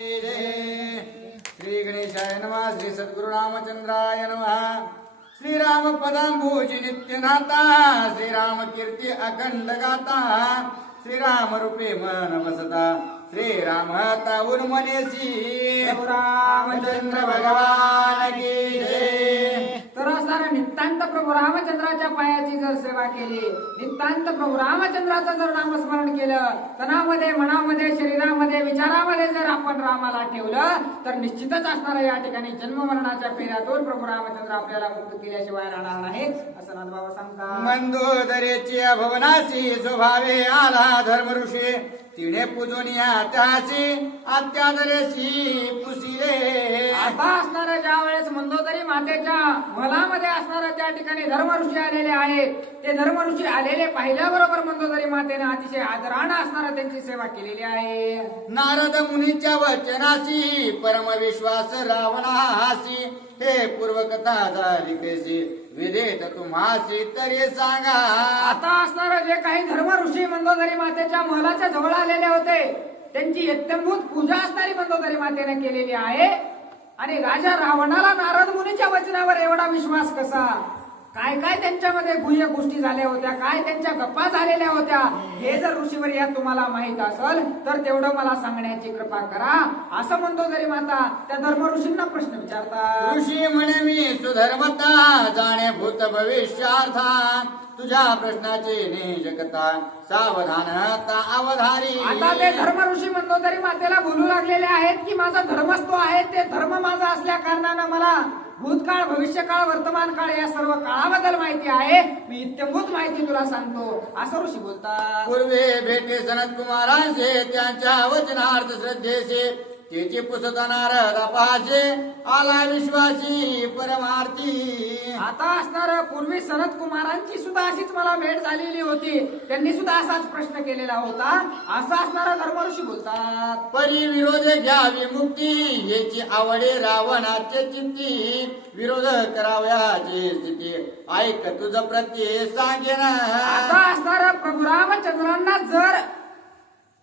श्री गणेशाय नमः. श्री सद्गुरु रामचंद्राय नमः. श्रीराम पदांबुजी नित्यनाथा. श्रीराम कीर्ती अखंड गाता. श्रीराम रूपे मन बसता. श्रीराम ताऊन मनेसी. रामचंद्र भगवान की जय. तर असणाऱ्या नितांत प्रभू रामचंद्राच्या पायाची जर सेवा केली, नितांत प्रभू रामचंद्राचं जर नामस्मरण केलं, तनामध्ये मनामध्ये शरीरामध्ये विचारामध्ये जर आपण रामाला ठेवलं तर निश्चितच असणाऱ्या या ठिकाणी जन्म मरणाच्या फेऱ्यातून प्रभू रामचंद्र आपल्याला मुक्त केल्याशिवाय राहणार नाही असं नाथबाबा सांगतात. मंदोदरेची भवनासी स्वभावे आला धर्म ऋषी. तिने पूजनिया त्यासी अत्यादरेशी पुसिले. आता असणाऱ्या ज्या वेळेस मंदोदरी मातेच्या महलामध्ये असणाऱ्या त्या ठिकाणी धर्म ऋषी आलेले आहेत, ते धर्म ऋषी आलेले पाहिल्याबरोबर मंदोदरी मातेने अतिशय आदराने असणारा त्यांची सेवा केलेली आहे. नारद मुनीच्या वचनासी परमविश्वास रावणासी. हे पूर्वकथा झाली कैसी विदेत तुम्हासी तरी सांगा. आता असणारे जे काही धर्म ऋषी मंदोदरी मातेच्या महलाच्या जवळ आलेले होते, त्यांची इत्यंभूत पूजा असणारी मंदोदरी मातेने केलेली आहे. आणि राजा रावणाला नारद मुनीच्या वचनावर एवढा विश्वास कसा? काय काय त्यांच्यामध्ये गुह्य गोष्टी झाल्या होत्या, काय त्यांच्या गप्पा झालेल्या होत्या, हे जर ऋषीवर या तुम्हाला माहित असेल तर तेवढं मला सांगण्याची कृपा करा असं मंदोदरी माता त्या धर्म ऋषींना प्रश्न विचारतात. ऋषी म्हणे मी सुधर्मता जाणे भूत भविष्यार्था. तुझ्या प्रश्नाचे निजकता सावधानता अवधारी. आता ते धर्म ऋषी मंदोदरी मातेला बोलू लागलेले आहेत की माझा धर्मच तो आहे, ते धर्म माझा असल्या कारणानं मला भूतकाळ भविष्यकाळ वर्तमान काळ या सर्व काळाबद्दल माहिती आहे. मी इत्यंभूत माहिती तुला सांगतो असं ऋषी बोलतात. पूर्वे भेटे सनत कुमारांचे त्यांच्या वचनार्थ श्रद्धेचे. त्याची पुसता नारद अपाचे आला विश्वासी परमार्थी. आता असणार पूर्वी सनत कुमारांची सुद्धा अशीच मला भेट झालेली होती, त्यांनी सुद्धा असाच प्रश्न केलेला होता असं असणारा धर्म ऋषी बोलतात. परी विरोध घ्यावी मुक्ती याची आवडे रावणाचे चित्ती. विरोध करावयाची स्थिती ऐक तुझं प्रत्ये सांगेन. आता असणारा प्रभू रामचंद्रांना जर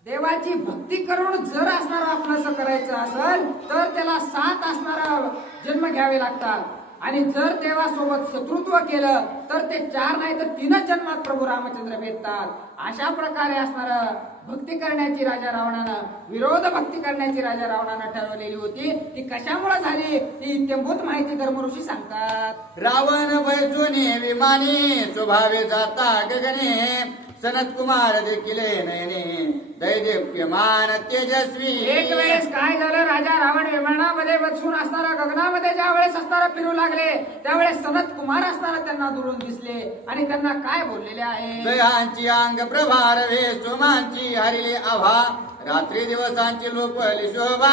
देवाची भक्ती करून जर असणारा आपलं करायचं असेल तर त्याला 7 असणारा जन्म घ्यावे लागतात. आणि जर देवासोबत शत्रुत्व केलं तर ते 4 नाही तर 3 जन्मात प्रभू रामचंद्र भेटतात. अशा प्रकारे असणारा भक्ती करण्याची राजा रावणानं, विरोध भक्ती करण्याची राजा रावणानं ठरवलेली होती. ती कशामुळे झाली ती इत्यंभूत माहिती धर्म ऋषी सांगतात. रावण बैसोने विमानी स्वभावे जाता गगने. सनत कुमार देखील नयने दैदिप्यमान तेजस्वी. एक वेळेस काय झालं, राजा रावण विमानामध्ये बसून असणारा गगनामध्ये ज्या वेळेस असणारा फिरू लागले त्यावेळेस सनत कुमार असणारा त्यांना दुरून दिसले आणि त्यांना काय बोललेले आहे. जयांची अंग प्रभार वे सोमांची हरिले आभा. रात्री दिवसांची लोपली शोभा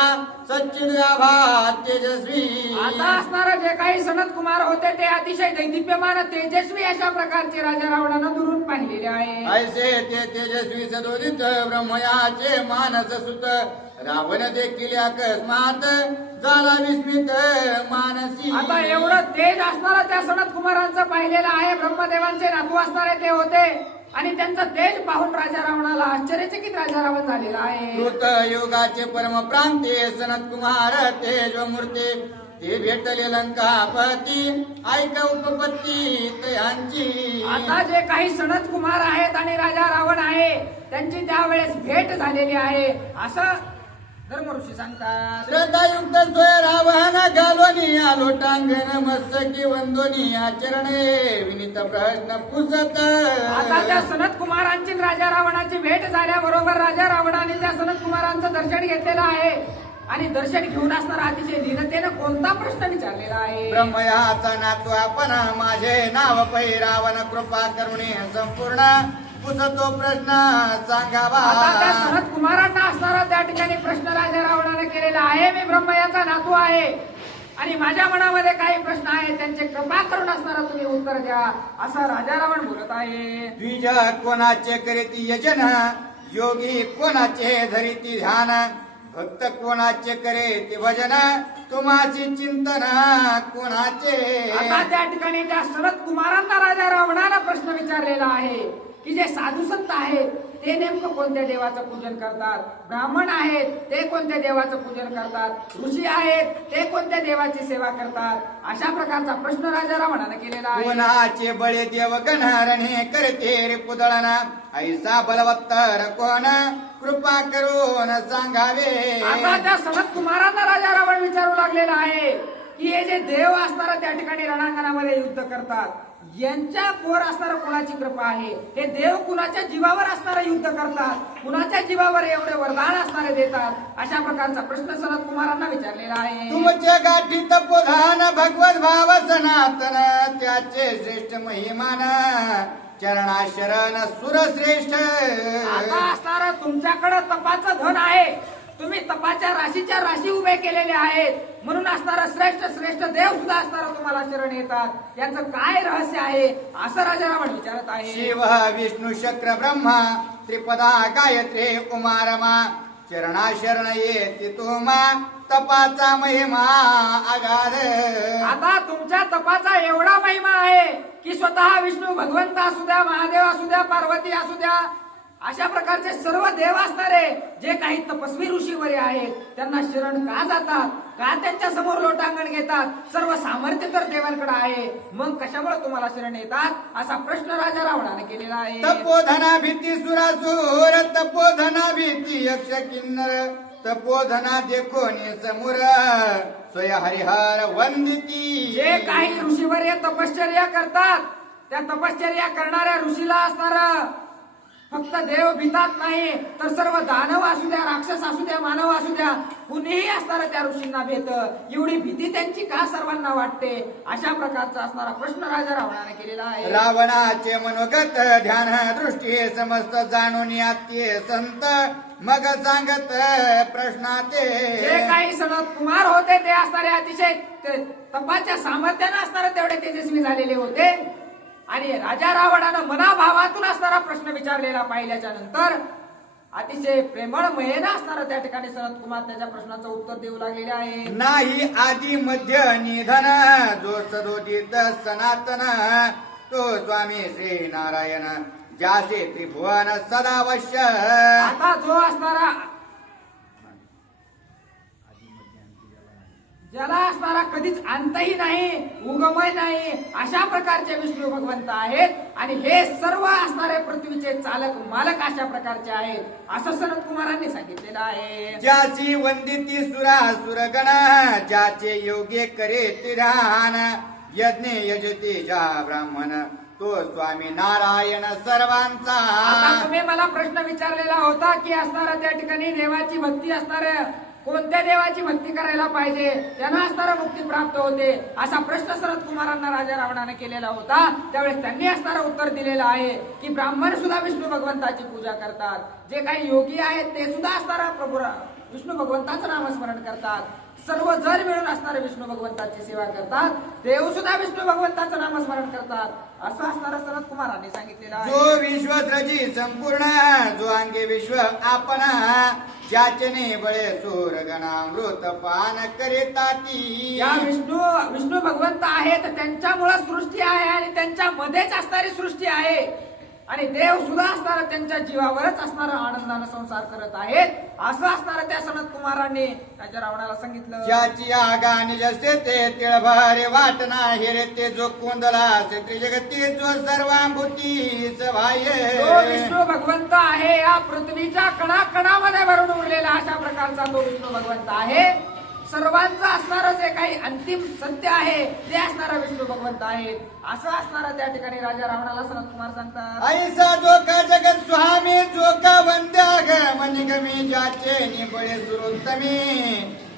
सच्चिद आभा तेजस्वी. आता असणारे जे काही सनत कुमार होते ते अतिशय दैदिप्यमान तेजस्वी अशा प्रकारचे राजा रावणानं दुरून पाहिलेले आहे. ऐसे ते तेजस्वी सदोदित ब्रह्मयाचे मानस सुत. रावण देखील अकस्मात झाला विस्मित मानसी. आता एवढं तेज असणारा त्या सनत कुमारांचं पाहिलेलं आहे. ब्रह्मदेवांचे नातू असणारे ते होते आणि त्यांचं तेज पाहून राजा रावणाला आश्चर्यचकित राजा रावण झालेला आहे. कृत युगाचे परम प्रांते सनत कुमार तेज मूर्ती. ते भेटले लंकापती ऐक उपपत्ती तयांची. आता जे काही सनत कुमार आहेत आणि राजा रावण आहे त्यांची त्यावेळेस भेट झालेली आहे असं धर्म ऋषी सांगतात. श्रद्धायुक्त सोय रावण घालोनी लोटांगण मस्तकी वंदोनी आचरणे विनीत प्रश्न पुसत. आता त्या सनत कुमारांची राजा रावणाची भेट झाल्याबरोबर राजा रावणाने त्या सनत कुमारांचं दर्शन घेतलेलं आहे आणि दर्शन घेऊन असणारा अतिशय दीनतेनं कोणता प्रश्न विचारलेला आहे. ब्रह्मयाचा नातू आपण माझे नाव पै रावण कृपा करुणे संपूर्ण पुसतो प्रश्न सांगावा. आता त्या सनत कुमारांना असणारा त्या ठिकाणी प्रश्न राजा रावणाने केलेला आहे. मी ब्रह्मयाचा नातू आहे आणि माझ्या मनामध्ये काही प्रश्न आहेत, त्यांचे कृपा करून असणारा तुम्ही उत्तर द्या असं राजा रावण बोलत आहे. द्विज कोणाचे करीती यजन योगी कोणाचे धरिती ध्यान. भक्त कोणाचे करे ते भजन तुम्हाची चिंतन कोणाचे. आता त्या ठिकाणी त्या सनत कुमारांना राजा रावणाला प्रश्न विचारलेला आहे की जे साधू संत आहेत ते नेमकं कोणत्या देवाचं पूजन करतात, ब्राह्मण आहेत ते कोणत्या देवाचं पूजन करतात, ऋषी आहेत ते कोणत्या देवाची सेवा करतात, अशा प्रकारचा प्रश्न राजा रावणाने केलेला आहे. कोणाचे बळे देव गणहरणे करते रे पुतळाना, ऐसा बलवत्तर कोण कृपा करून सांगावे. आता त्या सनत कुमारांना राजा रावण विचारू लागलेला आहे की हे जे देव असणार त्या ठिकाणी रणांगणामध्ये युद्ध करतात, यांच्या वर असणारं कुणाची कृपा आहे, हे देव कुणाच्या जीवावर असणारं युद्ध करतात, कुणाच्या जीवावर एवढे वरदान असणारे देतात, अशा प्रकारचा प्रश्न सनत कुमारांना विचारलेला आहे. तुमच्या गाठी तपोधान भगवत भाव सनातन, त्याचे श्रेष्ठ महिमान चरणा शरण सुरश्रेष्ठ. आता असणारं तुमच्याकडे तपाचं धन आहे, तुम्ही तपाच्या राशीच्या राशी उभे केलेले आहेत, म्हणून असणारा श्रेष्ठ श्रेष्ठ देव सुद्धा असणारा तुम्हाला शरण येतात, याचं काय रहस्य आहे असं राजा रावण विचारत आहे. शिव विष्णू शक्र ब्रह्मा त्रिपदा गायत्री उमा रमा, चरणा शरण येते तुमा तपाचा महिमा आगार. आता तुमच्या तपाचा एवढा महिमा आहे की स्वतः विष्णू भगवंत असू द्या, महादेव असू द्या, पार्वती असू द्या, अशा प्रकारचे सर्व देव असणारे जे काही तपस्वी ऋषीवरे आहेत त्यांना शरण का जातात, का त्यांच्या समोर लोटांगण घेतात, सर्व सामर्थ्य तर देवांकडे आहे, मग कशामुळे तुम्हाला शरण येतात असा प्रश्न राजा रावणाने केलेला आहे. तपोधना भीती सुरासुर, तपोधना भीती यक्ष किन्नर, तपोधना देखोनी समोर स्वय हरिहर वंदिती. जे काही ऋषीवर तपश्चर्या करतात त्या तपश्चर्या करणाऱ्या ऋषीला असणार फक्त देव भीतात नाही तर सर्व दानव असू द्या, राक्षस असू द्या, मानव असू द्या, कुणीही असणारं त्या ऋषींना भेट, एवढी भीती त्यांची का सर्वांना वाटते, अशा प्रकारचा असणारा प्रश्न राजा रावणाने केलेला आहे. रावणाचे मनोगत ध्यान दृष्टी समस्त जाणून आत्ये संत, मग सांगत प्रश्नाचे. जे काही सनत कुमार होते ते असणारे अतिशय तपाच्या सामर्थ्याने असणारे तेवढे तेजस्वी झालेले होते, आणि राजा रावणानं मनाभावातून असणारा प्रश्न विचारलेला पाहिल्याच्या नंतर अतिशय प्रेमळमयेनं असणारा त्या ठिकाणी सनत कुमार त्याच्या प्रश्नाचं उत्तर देऊ लागलेले आहे. नाही आदि मध्य निधन, जो सदोदित सनातन, तो स्वामी श्री नारायण, ज्याचे त्रिभुवन सदावश्य. आता जो असणारा ज्याला असणारा कधीच अंतही नाही, उगमही नाही, अशा प्रकारचे विष्णू भगवंत आहेत, आणि हे सर्व असणारे पृथ्वीचे चालक मालक अशा प्रकारचे आहेत असं सनत कुमारांनी सांगितलेलं आहे. ज्याची वंदिती सुरासुरगण, ज्याचे योग्य करे ध्यान, यज्ञ यजते ज्या ब्राह्मण, तो स्वामी नारायण सर्वांचा. आता तुम्ही मला प्रश्न विचारलेला होता की असणारा त्या ठिकाणी देवाची भक्ती असणाऱ्या कोणत्या देवाची भक्ती करायला पाहिजे, त्यांना असणारा मुक्ती प्राप्त होते, असा प्रश्न सनत कुमारांना राजा रावणाने केलेला होता. त्यावेळेस त्यांनी असणारा उत्तर दिलेलं आहे की ब्राह्मण सुद्धा विष्णू भगवंताची पूजा करतात, जे काही योगी आहेत ते सुद्धा असणारा प्रभू विष्णू भगवंताचं नामस्मरण करतात, सर्व जण मिळून असणारे विष्णू भगवंताची सेवा करतात, देव सुद्धा विष्णू भगवंताचं नामस्मरण करतात, असं असणारा सनत कुमारांनी सांगितलेलं आहे. जो विश्वस्रजी संपूर्ण, जो अंगे विश्व आपण, ज्याचने बळे सूरगणामृत पान करीताती. या विष्णू भगवंत आहेत त्यांच्यामुळे सृष्टी आहे, आणि त्यांच्या मध्येच असणारी सृष्टी आहे, आणि देव सुद्धा असणारा त्यांच्या जीवावरच असणारा आनंदानं संसार करत आहेत, असं असणारं त्या सनत कुमारांनी राजा रावणाला सांगितलं. ज्याची आगा निजसे ते तिळभरे वाटना, हिरे ते जो कुंदला से त्रिजगती, जो सर्वांभूती सभाये. तो विष्णू भगवंत आहे, या पृथ्वीच्या कणाकणामध्ये भरून उरलेला अशा प्रकारचा तो विष्णू भगवंत आहे. सर्वांचं असणारं जे काही अंतिम सत्य आहे ते असणारा विष्णू भगवंत आहेत, असं असणारा त्या ठिकाणी राजा रावणाला सनत कुमार सांगतात. ऐसा जो का जगत स्वामी, जो का वंद्याग मनिगमी, ज्याचे निबळे सुरोत्तमी,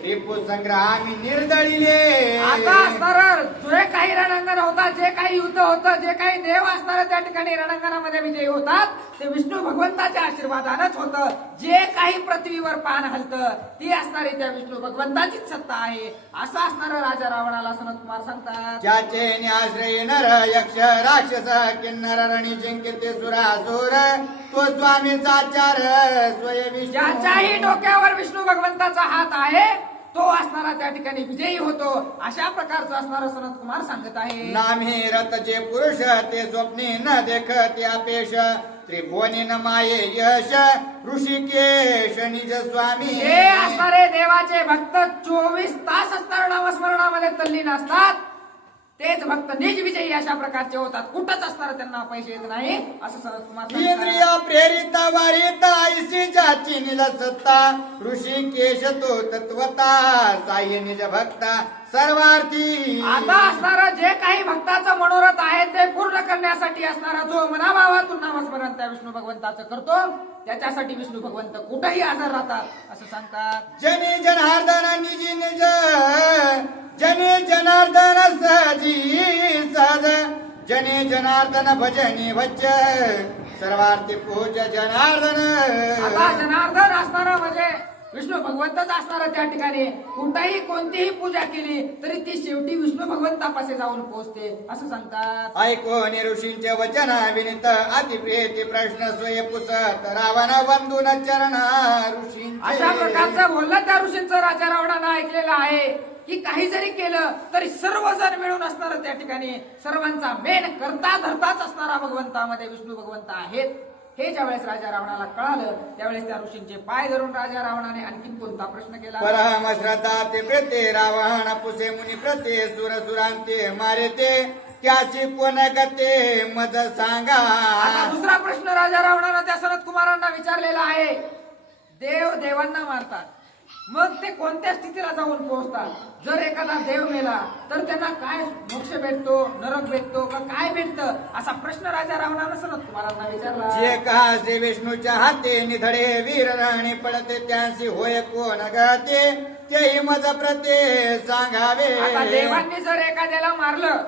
रिपू संग्रामी निर्दळीले. आता असणार जे काही रणांगण होतात, जे काही युद्ध होतं, जे काही देव असणार त्या ठिकाणी रणांगणामध्ये विजयी होतात, ते विष्णू भगवंताच्या आशीर्वादानच होतं. जे काही पृथ्वीवर पान हलतं ती असणारी त्या विष्णू भगवंताचीच सत्ता आहे, असं असणारं राजा रावणाला सनत कुमार सांगतात. ज्याचे न्याश्रयी नर यक्ष राक्षस किन्नर रणी जिंकिते सुरासुर, तो स्वामीचा आचार स्वय विष्णू. ज्याच्याही डोक्यावर विष्णू भगवंताचा हात आहे तो असणारा त्या ठिकाणी विजयी होतो, अशा प्रकारचं असणारं सनत कुमार सांगत आहे. नामे रथ जे पुरुष, ते स्वप्ने न देखते अपेश, त्रिभुवनीन माये यश ऋषिकेश निज स्वामी. हे असणारे देवाचे भक्त 24 तास असणार नामस्मरणामध्ये तल्लीन असतात. तेच भक्त निज विजयी अशा प्रकारचे होतात. कुठंच असणार त्यांना पैसे येत नाही असं सनत कुमार सांगतात. इंद्रिया प्रेरिता वारिता ऐसी जाची निज सत्ता ऋषिकेश तो तत्वता साई निज भक्ता सर्वार्थी. आता असणारं जे काही भक्ताचं मनोरथ आहे ते पूर्ण करण्यासाठी असणारा जो मनाभावातून नामस्मरण त्या विष्णू भगवंताचं करतो त्याच्यासाठी विष्णू भगवंत कुठेही हजर राहतात असं सांगतात. जनी जनार्दन निजी निज जनी जनार्दन सहजी सहज जनी जनार्दन भजनी भज सर्वार्थी पूज जनार्दन. आता जनार्दन असणारा म्हणजे विष्णू भगवंतच असणारा त्या ठिकाणी कुठेही कोणतीही पूजा केली तरी ती शेवटी विष्णू भगवंतापाशी जाऊन पोहोचते असं सांगतात. ऐकून ऋषींचे वचन विनित अतिप्रिय प्रश्न स्वय पुसत रावण वंदून चरण ऋषींचे. अशा प्रकारचं बोललं त्या ऋषींचं राजा रावणानं ऐकलेलं आहे की काही जरी केलं तरी सर्वजण मिळून असणार त्या ठिकाणी सर्वांचा मेन करता धरताच असणारा भगवंतामध्ये विष्णू भगवंत आहेत. हे ज्यावेळेस राजा रावणाला कळालं त्यावेळेस त्या ऋषींचे पाय धरून राजा रावणाने आणखीन कोणता प्रश्न केला. परम श्रद्धा ते प्रते रावण पुसे मुनी प्रते सुर सुरांते मारे ते त्याची कोण गते मज सांगा. आता दुसरा प्रश्न राजा रावणानं त्या सनत कुमारांना विचारलेला आहे. देव देवांना मारतात मग ते कोणत्या स्थितीला जाऊन पोहोचतात. जर एखादा देव मेला तर त्यांना काय मोक्ष भेटतो नरक भेटतो का काय भेटतं असा प्रश्न राजा रावणानं सनत कुमारांना विचारला. जे का श्री विष्णूच्या हाते निधडे वीर राणी पडते त्यांशी होय कोण गते तेही मज प्रते सांगावे. आता देवांनी जर एखाद्याला मारलं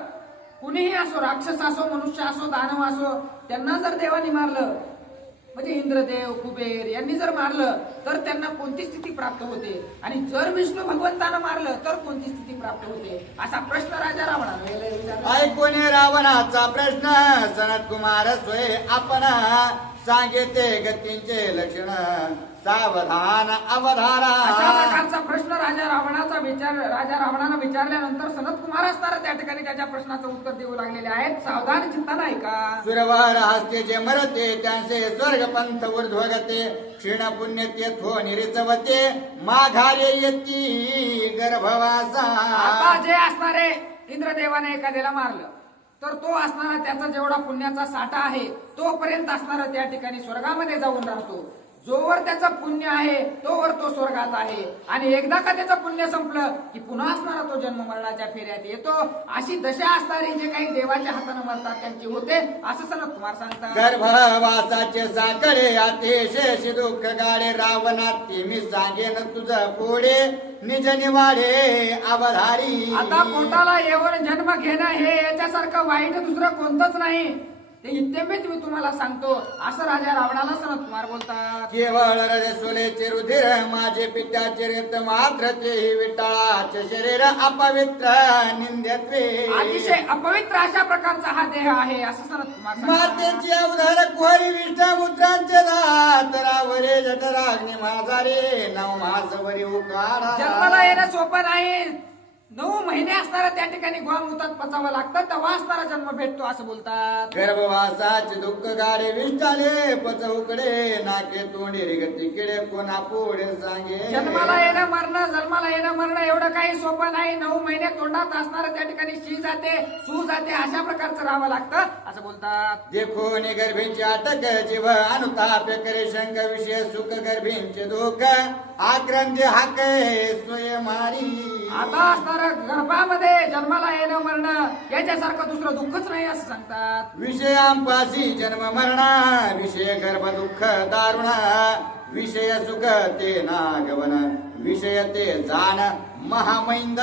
कुणीही असो राक्षस असो मनुष्य असो दानव असो त्यांना जर देवानी मारलं म्हणजे इंद्रदेव कुबेर यांनी जर मारलं तर त्यांना कोणती स्थिती प्राप्त होते आणि जर विष्णू भगवंतानं मारलं तर कोणती स्थिती प्राप्त होते असा प्रश्न राजा रावणाला विचारला. ऐकून रावणाचा प्रश्न सनत कुमार सोय आपण सांगिते गतींचे लक्षण सावधान अवधारा. अशा प्रकारचा प्रश्न राजा रावणानं विचारल्यानंतर सनत कुमार असणार त्या ठिकाणी त्याच्या प्रश्नाचं उत्तर देऊ लागलेले आहेत. सावधान चिंता नाही का. सुरवर हस्ते जे मरते त्यांचे स्वर्ग पंथ ऊर्ध्वगते क्षीण पुण्य ते थो निरिचवते माघारे येती गर्भवासा. आता जे असणारे इंद्रदेवाने एखाद्याला मारलं तर तो असणारा त्याचा जेवढा पुण्याचा साठा आहे तोपर्यंत असणारा त्या ठिकाणी स्वर्गामध्ये जाऊन राहतो. जोवर त्याचं पुण्य आहे तोवर तो स्वर्गात आहे आणि एकदा का त्याचं पुण्य संपलं की पुन्हा असणारा तो जन्म मरणाच्या फेऱ्यात येतो. अशी दशा असणारी जे काही देवाच्या हाताने मरतात त्यांची होते असं सनत कुमार सांगतात. गर्भवासाचे साकडे अतिशेष दुःख गाडे रावणात ते मी सांगेन तुझं पुढे निज निवाडे अवधारी. आता पोटाला येऊन जन्म घेणं हे याच्यासारखं वाईट दुसरं कोणतंच नाही ते इत्यंबित मी तुम्हाला सांगतो असं राजा रावणाला सनत कुमार बोलतात. केवळ रजसोलेचे रुधिर माझे पित्याचे रक्त मात्र तेही विटाळाचे शरीर अपवित्र निंद्यत्वे. अतिशय अपवित्र अशा प्रकारचा हा देह आहे असं सनत कुमार सांगतात. मातेची अवधार कुहरी विष्ठा मुद्रांचे दात रावरे जठराग्नी माझा रे नव माझवरी उकाडा. जन्माला येणं सोपं नाही. 9 महिने असणारा त्या ठिकाणी गोमुतात पचावं लागतं तेव्हा असणारा जन्म भेटतो असं बोलतात. गर्भवासाचे दुःख गाडे विष्ठाले पच उकडे नाके तोंडी रिगती किडे कोणा पुढे सांगे. जन्माला येणं मरणं एवढं काही सोपं नाही. 9 महिने तोंडात असणारं त्या ठिकाणी शी जाते सू जाते अशा प्रकारचं राहावं लागतं असं बोलतात. देखून गर्भींची अटक जीव अनुताप करे शंक विषय सुख गर्भींचे दुःख आक्रंदे हाके सोय मारी. आता असणारं गर्भामध्ये जन्माला येणं मरणं याच्यासारखं दुसरं दुःखच नाही असं सांगतात. विषयांपासी जन्म मरणा विषय गर्भ दुःख दारुणा विषय सुख ते नागवन विषय ते जाण महामैंद.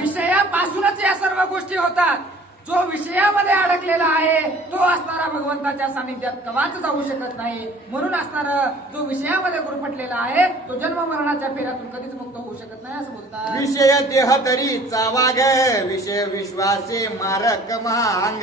विषयापासूनच या सर्व गोष्टी होतात. जो विषयामध्ये अडकलेला आहे तो असणारा भगवंताच्या सानिध्यात कवाच जाऊ शकत नाही. म्हणून असणारा जो विषयामध्ये गुरफटलेला आहे तो जन्म मरणाच्या फेऱ्यातून कधीच मुक्त होऊ शकत नाही असं बोलतात. विषय देह तरीचा वाघ विषय विश्वासे मारक महांग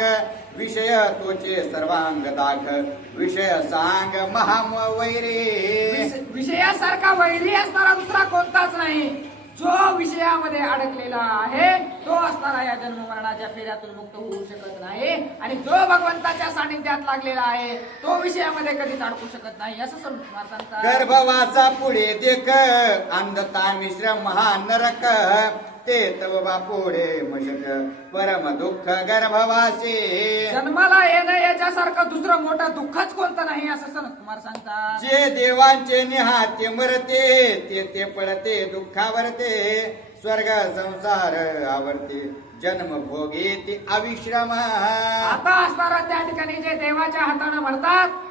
विषय तोचे सर्वांग दाख विषय सांग महावैरे. विषयासारखा वैरी असणारा दुसरा कोणताच नाही. जो विषयामध्ये अडकलेला आहे तो असणारा या जन्म मरणाच्या फेऱ्यातून मुक्त होऊ शकत नाही आणि जो भगवंताच्या सानिध्यात लागलेला आहे तो विषयामध्ये कधीच अडकू शकत नाही असं संत कुमार सांगतात. गर्भवासा पुढे देख अंधता मिश्र महान नरक ते तव बापुढे मशक परम दुःख गर्भवासी. जन्माला येणं याच्यासारखं दुसरं मोठं दुःखच कोणतं नाही असं संत कुमार सांगतात. जे देवांचे निहाते मरते ते पडते दुःखावरते स्वर्ग संसार आवरते जन्म भोगे ते अविश्रम. आता असणारा त्या ठिकाणी जे देवाच्या हाताने मरतात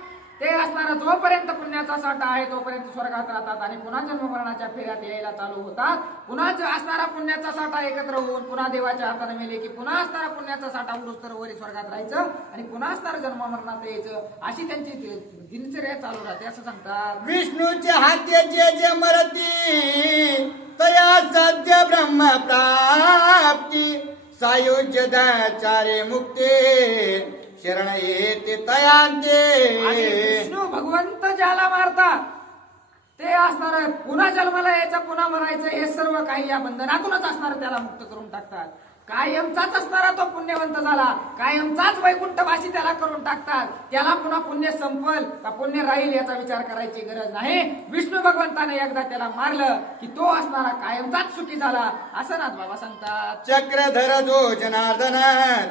ते असणारा जोपर्यंत पुण्याचा साठा आहे तोपर्यंत स्वर्गात राहतात आणि पुन्हा जन्म मरणाच्या फेऱ्यात यायला चालू होतात. पुन्हा असणारा पुण्याचा साठा एकत्र होऊन पुन्हा देवाच्या हाताने मेले की पुन्हा असणारा पुण्याचा साठा उडूस तर वरी स्वर्गात राहायचं आणि पुन्हा असणारा जन्म मरणात यायचं अशी त्यांची दिनचर्या चालू राहते असं सांगतात. विष्णूच्या हाते जे मरती तया सद्य ब्रह्म प्राप्ती सायुज्य चारे मुक्ते शरण येते तयांते. आणि विष्णू भगवंत ज्याला मारतात ते असणार पुन्हा जन्माला यायचं पुन्हा मरायचं हे सर्व काही या बंधनातूनच असणार त्याला मुक्त करून टाकतात. कायमचाच असणारा तो पुण्यवंत झाला कायमचाच वैकुंठवासी त्याला करून टाकतात. त्याला पुन्हा पुण्य संपल का पुण्य राहील याचा विचार करायची गरज नाही. विष्णू भगवंताने एकदा त्याला मारलं की तो असणारा कायमचाच सुखी झाला असं नाथ बाबा सांगतात. चक्रधर जो जनार्दन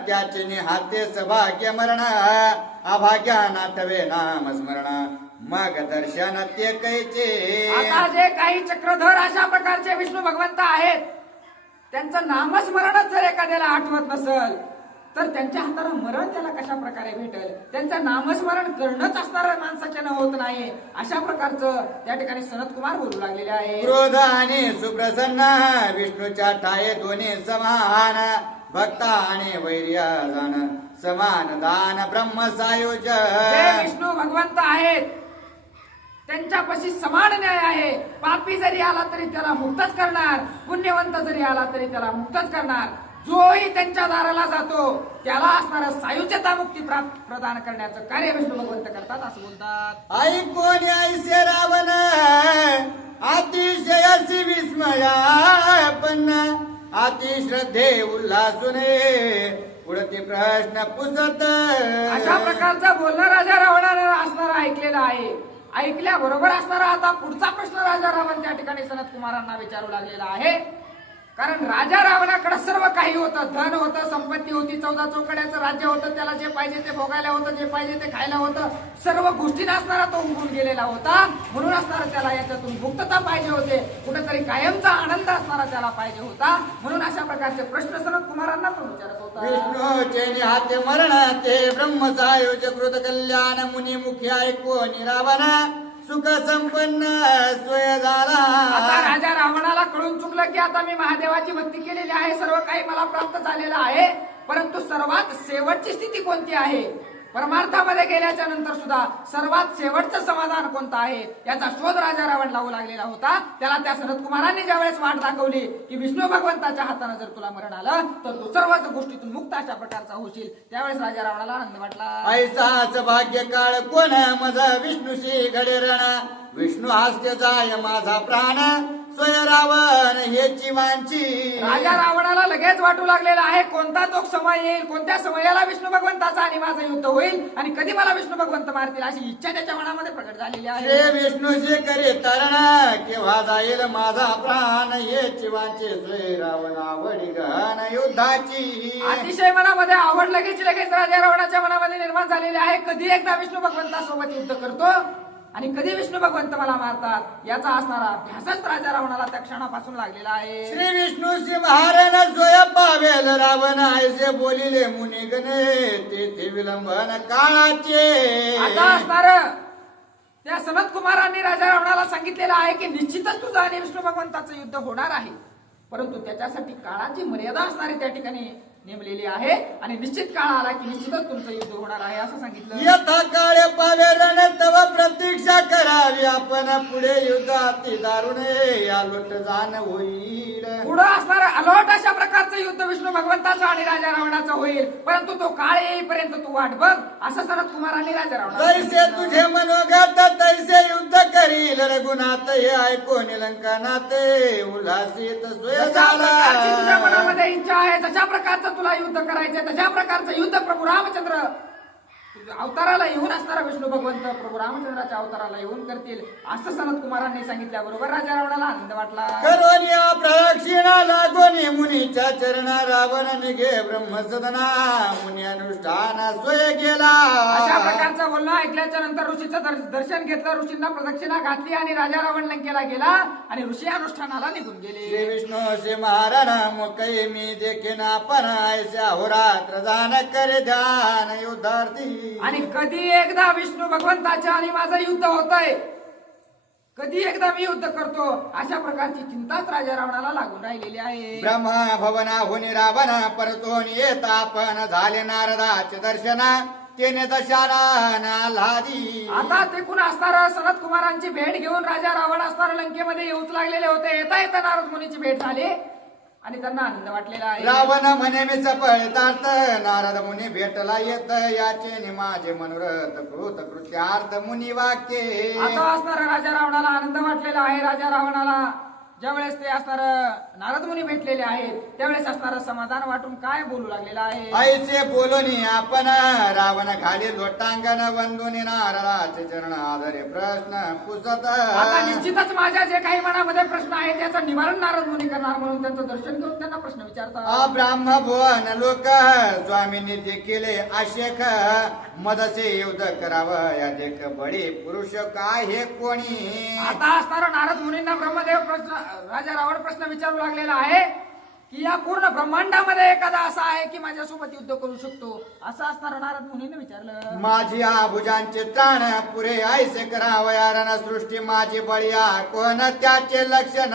त्याचे निहाते सभाग्य मरण अभाग्या नाटवे नाम स्मरण मग दर्शन ते कैचे. आता जे काही चक्रधर अशा प्रकारचे विष्णू भगवंत आहेत त्यांचं नामस्मरणच जर एखाद्याला आठवत नसल तर त्यांच्या हाताने मरण त्याला कशा प्रकारे भेटेल. त्यांचं नामस्मरण करणंच असणाऱ्या माणसाच्या होत नाही अशा प्रकारचं त्या ठिकाणी सनत कुमार बोलू लागलेले आहे. क्रोध आणि सुप्रसन्न विष्णूच्या ठाये दोन्ही समान भक्त आणि वैर्य जाण समान दान ब्रह्म सायुज. जे विष्णू भगवंत आहेत त्यांच्यापाशी समान न्याय आहे. पापी जरी आला तरी त्याला मुक्तच करणार पुण्यवंत जरी आला तरी त्याला मुक्तच करणार. जोही त्यांच्या दाराला जातो त्याला असणारा सायुज्यता मुक्ती प्रदान करण्याचं कार्य विष्णू भगवंत करतात असं बोलतात. ऐकून ऐसे रावण अतिशयसी विस्मयापन्न अतिश्रद्धे उल्हासुने पुढते प्रश्न पुसत. अशा प्रकारचा बोलणं राजा रावणाने असणारा ऐकलेला आहे. ऐकल्याबरोबर असणारा आता पुढचा प्रश्न राजा रावण त्या ठिकाणी सनत कुमारांना विचारू लागलेला आहे. कारण राजा रावणाकडे सर्व काही होतं. धन होतं संपत्ती होती 14 चौकड्याचं राज्य होतं. त्याला जे पाहिजे ते भोगायला होतं जे पाहिजे ते खायला होतं. सर्व गोष्टी असणारा तो उमगून गेलेला होता. म्हणून असणारा त्याला याच्यातून मुक्तता पाहिजे होते. कुठेतरी कायमचा आनंद असणारा त्याला पाहिजे होता. म्हणून अशा प्रकारचे प्रश्न सनत कुमारांना तो विचारत होता. विष्णूचे निहाते मरण ते ब्रह्म सायुज कृत कल्याण मुनी मुखी ऐकून रावण सुख संपन्न सोय झाला. आता राजा रावणाला कळून चुकलं की आता मी महादेवाची भक्ती केलेली आहे सर्व काही मला प्राप्त झालेलं आहे. परंतु सर्वात शेवटची स्थिती कोणती आहे परमार्थामध्ये गेल्याच्या नंतर सुद्धा सर्वात शेवटचं समाधान कोणतं आहे याचा शोध राजा रावण लावू लागलेला होता. त्याला त्या सनत कुमारांनी ज्यावेळेस वाट दाखवली की विष्णू भगवंताच्या हाताने जर तुला मरण आलं तर तू सर्वच गोष्टीतून मुक्त अशा प्रकारचा होशील. त्यावेळेस राजा रावणाला आनंद वाटला. ऐसाच भाग्य काळ कोण मज विष्णूशी घडे रण विष्णू हास्य जाय माझा प्राण स्वय रावण हेची वांची. राजा रावणाला लगेच वाटू लागलेला आहे कोणता तो समय येईल कोणत्या समयाला विष्णू भगवंताचा आणि माझं युद्ध होईल आणि कधी मला विष्णू भगवंत मारतील अशी इच्छा त्याच्या मनामध्ये प्रकट झालेली आहे. श्री विष्णूशी करे तरण केव्हा जाईल माझा प्राण हेची वांची स्वय रावण आवडी गहन युद्धाची. अतिशय मनामध्ये आवड लगेच राजा रावणाच्या मनामध्ये निर्माण झालेली आहे. कधी एकदा विष्णू भगवंतासोबत युद्ध करतो आणि कधी विष्णू भगवंत मला मारतात याचा असणारा अभ्यासच राजा रावणाला त्या क्षणापासून लागलेला आहे. श्री विष्णूशी महारण जोय पावेल रावण ऐसे बोलिले मुनिगणे तेथे विलंबन काळाचे. आता असणार त्या सनत कुमारांनी राजा रावणाला सांगितलेलं आहे की निश्चितच तुझं आणि विष्णू भगवंताचं युद्ध होणार आहे. परंतु त्याच्यासाठी काळाची मर्यादा असणारी त्या ठिकाणी नेमलेली आहे आणि निश्चित काळ आला की निश्चितच तुमचं युद्ध होणार आहे असं सांगितलं. यथा काळे पावे रण तव प्रतीक्षा करावी आपण पुढे युद्धात दारुणे या लुट जाण होईल. पुढे असणार अलोट अशा प्रकारचं युद्ध विष्णू भगवंताचं आणि राजा रावणाचं होईल. परंतु तो काळ येईपर्यंत तू वाट बघ असं सनत कुमारांनी राजा रावणाला तैसे तुझे मनोगत तैसे युद्ध करील रघुनाथ हे ऐकून लंकनाथ उल्हासित सोय तुझ्या झाला. मनामध्ये मनामध्ये इच्छा आहे जशा प्रकारचं तुला युद्ध करायचंय तशा प्रकारचं युद्ध प्रभू रामचंद्र अवताराला येऊन असणारा विष्णू भगवंत प्रभू रामचंद्राच्या अवताराला येऊन करतील असं सनत कुमारांनी सांगितल्याबरोबर राजा रावणाला आनंद वाटला. करोनिया प्रदक्षिणा लागोनी मुनीच्या चरणा रावण निघे ब्रह्मसदना मुनी अनुष्ठाना सोय गेला. अशा प्रकारचं बोलणं ऐकल्याच्या नंतर ऋषीचं दर्शन घेतलं, ऋषींना प्रदक्षिणा घातली आणि राजा रावण लंकेला गेला आणि ऋषी अनुष्ठानाला निघून गेले. श्री विष्णू श्री महाराज मुकई मी देखीन आपण ऐसा होरात्र जाण करे ध्यान युद्धार्थी. आणि कधी एकदा विष्णू भगवंताच्या आणि माझं युद्ध होतंय, कधी एकदा मी युद्ध करतो अशा प्रकारची चिंताच राजा रावणाला लागून राहिलेली आहे. ब्रह्मा भवना होनी रावण परतून येत आपण झाले नारदाचे दर्शन तेने दशाना आल्हादी. आता तिकून असणार सनत कुमारांची भेट घेऊन राजा रावण असणार लंकेमध्ये येऊच लागलेले होते. येता येता नारद मुनीची भेट झाली आणि त्यांना आनंद वाटलेला आहे. रावण म्हणे मी चपळतात नारद मुनी भेटला येत याचे माझे मनोरथ कृत कृत्यार्थ मुनी वाक्ये. आता असणार राजा रावणाला आनंद वाटलेला आहे. राजा रावणाला ज्यावेळेस ते असणार नारद मुनी भेटलेले आहेत त्यावेळेस असणार समाधान वाटून काय बोलू लागलेला आहे. ऐसे बोलूनी आपण रावण खाली लोटांगण वंदुनी नारदाचे चरण आदरे प्रश्न पुसत. आता निश्चितच माझ्या जे काही मनामध्ये प्रश्न आहे त्याचं निवारण नारद मुनी करणार म्हणून त्यांचं दर्शन घेऊन त्यांना प्रश्न विचारतात. ब्राह्म भुवन लोक स्वामींनी देखील आशेख मदसे युद्ध करावं या देख बळी पुरुष काय हे कोणी. आता असणार नारद मुनींना ब्रह्मदेव प्रश्न राजा रावण प्रश्न विचारू लागलेला आहे की या पूर्ण ब्रह्मांडामध्ये एखादा असा आहे की माझ्यासोबत युद्ध करू शकतो असं असणार नारद मुनीने विचारलं. माझी भुजांचे प्राण पुरे ऐसे करावया रण सृष्टी माझी बळिया कोण त्याचे लक्षण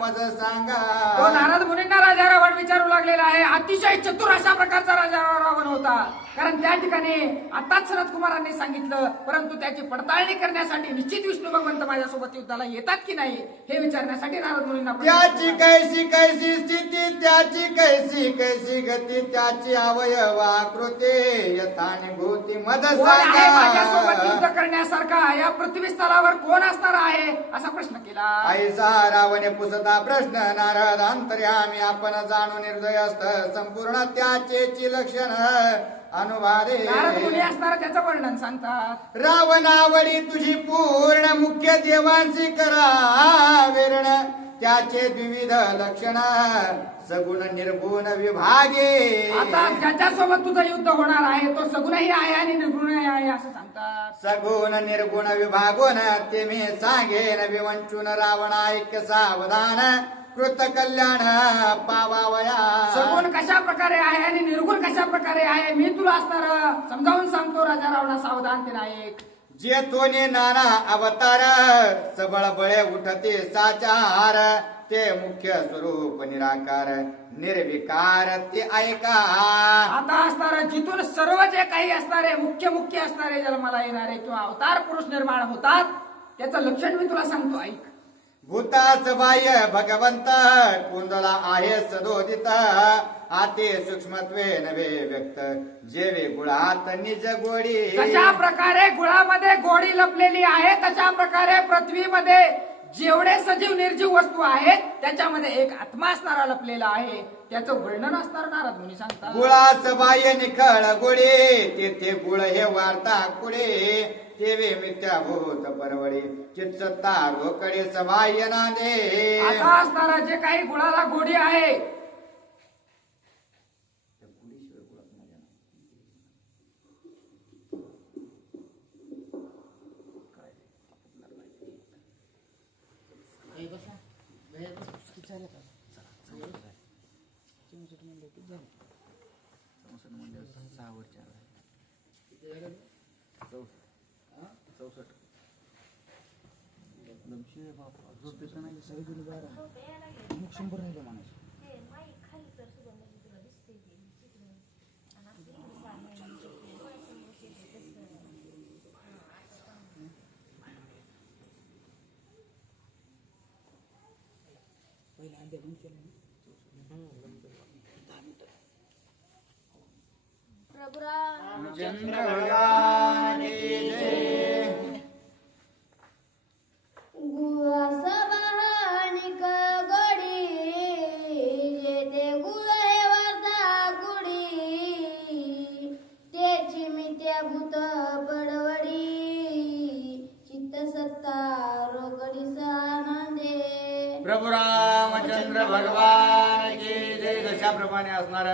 मज सांगा. तो नारद मुनींना राजा रावण विचारू लागलेला आहे. अतिशय चतुर अशा प्रकारचा राजा रावण होता, कारण त्या ठिकाणी आताच सनत कुमारांनी सांगितलं, परंतु त्याची पडताळणी करण्यासाठी निश्चित विष्णू भगवंत माझ्यासोबत युद्धाला येतात की नाही हे विचारण्यासाठी नारद मुनींना त्याची कैसी कैसी स्थिती त्याची कैसी कैसी गती त्याची अवयवाकृती यथानुभूती मद सांगा. माझ्यासोबत युद्ध करण्यासारखा या पृथ्वी स्तरावर कोण असणार आहे असा प्रश्न केला. ऐसा रावणे पुसता प्रश्न नारद अंतर्यामी आपण जाणून निर्दय असत संपूर्ण त्याचे लक्षण अनुवादे. नारद मुनी असणार त्याचं वर्णन सांगतात. रावणावडी तुझी पूर्ण मुख्य देवांची करा वेरण त्याचे द्विविध लक्षण सगुण निर्गुण विभागे. आता ज्याच्यासोबत तुझं युद्ध होणार आहे तो सगुणही आहे आणि निर्गुणही आहे असं सांगतात. सगुण निर्गुण विभागोन ते मी सांगेन विवंचून रावण ऐक सावधान कृत कल्याण पावावया. सगुण कशा प्रकारे आहे आणि निर्गुण कशा प्रकारे आहे मी तुला असणार समजावून सांगतो. राजा रावणा सावधान ते नायक. जे तोने नाना अवतार सबळ बळे उठते साचार ते मुख्य स्वरूप निराकार निर्विकार ते ऐका. आता असणार जिथून सर्व जे काही असणारे मुख्य असणारे जन्माला येणारे किंवा अवतार पुरुष निर्माण होतात त्याचं लक्षण मी तुला सांगतो ऐक. भूताच बाह्य भगवंत कुंडला आहे सदोदित आते सूक्ष्मत्वे नवे व्यक्त जेवे गुळात निज गोडी. कशा प्रकारे गुळामध्ये गोडी लपलेली आहे तशा प्रकारे पृथ्वीमध्ये जेवढे सजीव निर्जीव वस्तू आहेत त्याच्यामध्ये एक आत्मा असणारा लपलेला आहे. त्याचं वर्णन असणार नारद मुनी सांगतात. गुळाच बाह्य निखळ गोडे तेथे गुळ हे वार्ता कुडे तेवे मिथ्याभूत परवडे चित्सत्ता रोकडे सबाह्य नांदे. आता असणारा जे काही गुळाला गोडी आहे प्रभु रामचंद्र भगवान की जय. गुहा सवाहानिक गडी जेते गुळ भगवान की जय. जशाप्रमाणे असणार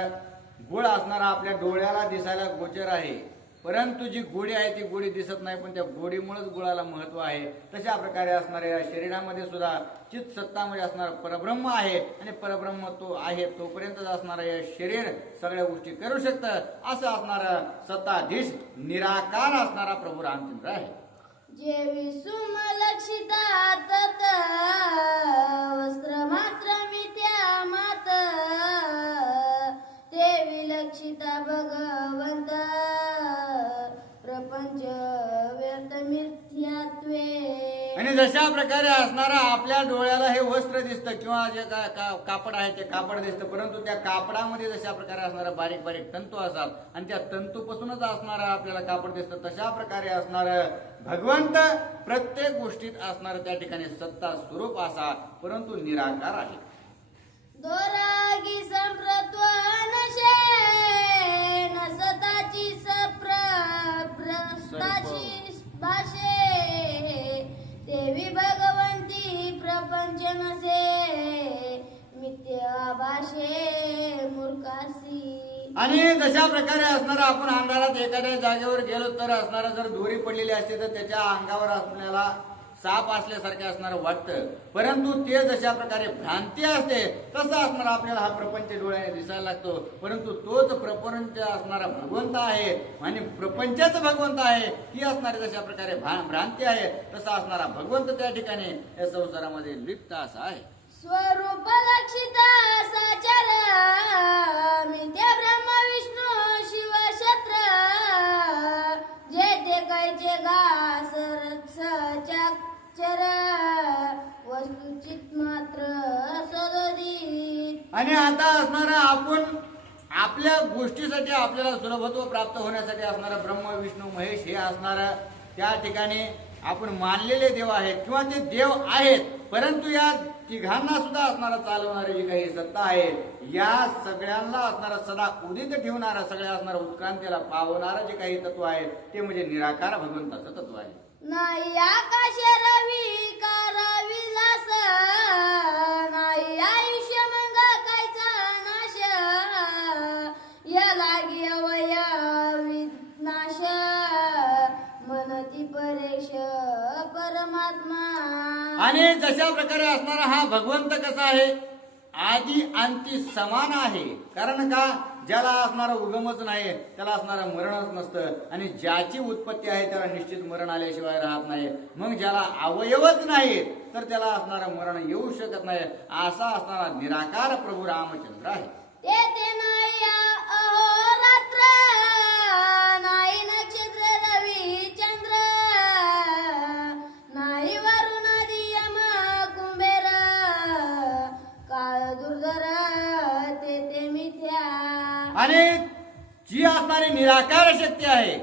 गुळ असणारा आपल्या डोळ्याला दिसायला गोचर आहे, परंतु जी गोडी आहे ती गोडी दिसत नाही, पण त्या गोडीमुळेच गुळाला महत्व आहे. तशा प्रकारे असणाऱ्या या शरीरामध्ये सुद्धा चित सत्ता म्हणजे असणारा परब्रह्म आहे, आणि परब्रह्म तो आहे तोपर्यंतच असणारं हे शरीर सगळ्या गोष्टी करू शकतं. असं असणारा सत्ताधीश निराकार असणारा प्रभू रामचंद्र आहे. जे विसुमलक्षिता तत वस्त्रमात्र मिथ्या मात ते विलक्षिता भगवंत प्रपंच व्यर्थ मिथ्यात्वे. आणि जशा प्रकारे असणारा आपल्या डोळ्याला हे वस्त्र दिसतं किंवा जे कापड आहे ते कापड दिसतं, परंतु त्या कापडामध्ये जशा प्रकारे असणारा बारीक बारीक तंतू असतात आणि त्या तंतूपासूनच असणारा आपल्याला कापड दिसतं. तशा प्रकारे असणारं भगवंत प्रत्येक गोष्टीत असणारं त्या ठिकाणी सत्ता स्वरूप असा, परंतु निराकार आहे. दोरागी संप्रत्व नशे नसताची सप्रभ्रष्टाची भाषे देवी भगवंती प्रपंच नसे मिथ्या भाषे मूर्खासी. आणि जशा प्रकारे असणारा आपण अंगारात एखाद्या जागेवर गेलो तर असणारा जर दोरी पडलेली असते तर त्याच्या अंगावर आपल्याला साप असल्यासारखे असणारं वाटतं, परंतु ते जशा प्रकारे भ्रांती असते तसं असणार आपल्याला हा प्रपंच डोळ्याने दिसायला लागतो, परंतु तोच प्रपंच असणारा भगवंत आहे आणि प्रपंचाच भगवंत आहे. ही असणारी जशा प्रकारे भ्रांती आहे तसा असणारा भगवंत त्या ठिकाणी या संसारामध्ये लिप्त असा आहे. स्वरूप लक्षिता साचर मिथ्या ब्रह्म विष्णू शिव शत्र जे ते कैचे घास सचाक्षर वस्तुचित मात्र सदोदित. आणि आता असणारा आपण आपल्या गोष्टीसाठी आपल्याला सुलभत्व प्राप्त होण्यासाठी असणारा ब्रह्म विष्णू महेश हे असणारा त्या ठिकाणी आपण मानलेले देव आहेत किंवा ते देव आहेत, परंतु या तिघांना सुद्धा असणारा चालवणारी जी काही सत्ता आहे या सगळ्यांना असणारा सदा उदित ठेवणारा सगळ्या असणारा उत्क्रांतीला पावणारा जे काही तत्व आहे ते म्हणजे निराकार भगवंताचं तत्व आहे. नाही आकाश रवी कराविलास नाही आयुष्य मंगा कायचा नाश या लागी अवयविनाश मनती परेश परमात्मा. आणि जशा प्रकारे असणारा हा भगवंत कसा आहे आदि अंती समान आहे, कारण का ज्याला असणारा उगमच नाही त्याला असणारं मरणच नसतं, आणि ज्याची उत्पत्ती आहे त्याला निश्चित मरण आल्याशिवाय राहत नाही. मग ज्याला अवयवच नाही तर त्याला असणारं मरण येऊ शकत नाही, असा असणारा निराकार प्रभू रामचंद्र आहे. तेथे नाही अहोरात्र नाही नक्षत्र रवी चंद्र नाही वरुण यम कुंभेर काळ दुर्धर तेथे मिथ्या. आणि जी असणारी निराकार शक्ती आहे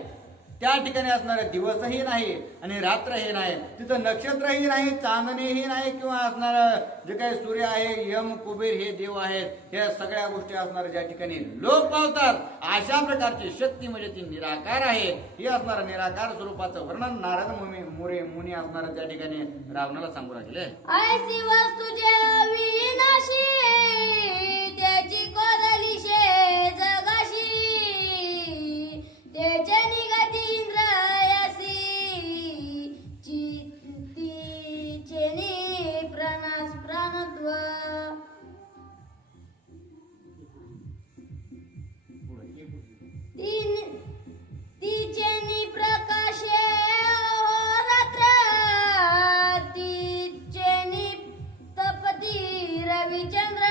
त्या ठिकाणी असणारा दिवसही नाही आणि रात्रही नाही, तिथं नक्षत्रही नाही चांदणेही नाही किंवा असणारं जे काही सूर्य आहे यम कुबेर हे देव आहेत या सगळ्या गोष्टी असणाऱ्या ज्या ठिकाणी लोप पावतात अशा प्रकारची शक्ती म्हणजे ती निराकार आहे. ही असणारं निराकार स्वरूपाचं वर्णन नारद मुनी असणारं त्या ठिकाणी रावणाला सांगू लागले. ऐसी वस्तू जे अविनाशी त्याची कोदली शे जगाशी त्याचे निगती इंद्रयासी चित्तीचे प्राणास प्राणत्व. तिचे प्रकाशे अहोरात्र तिचे तपती रविचंद्र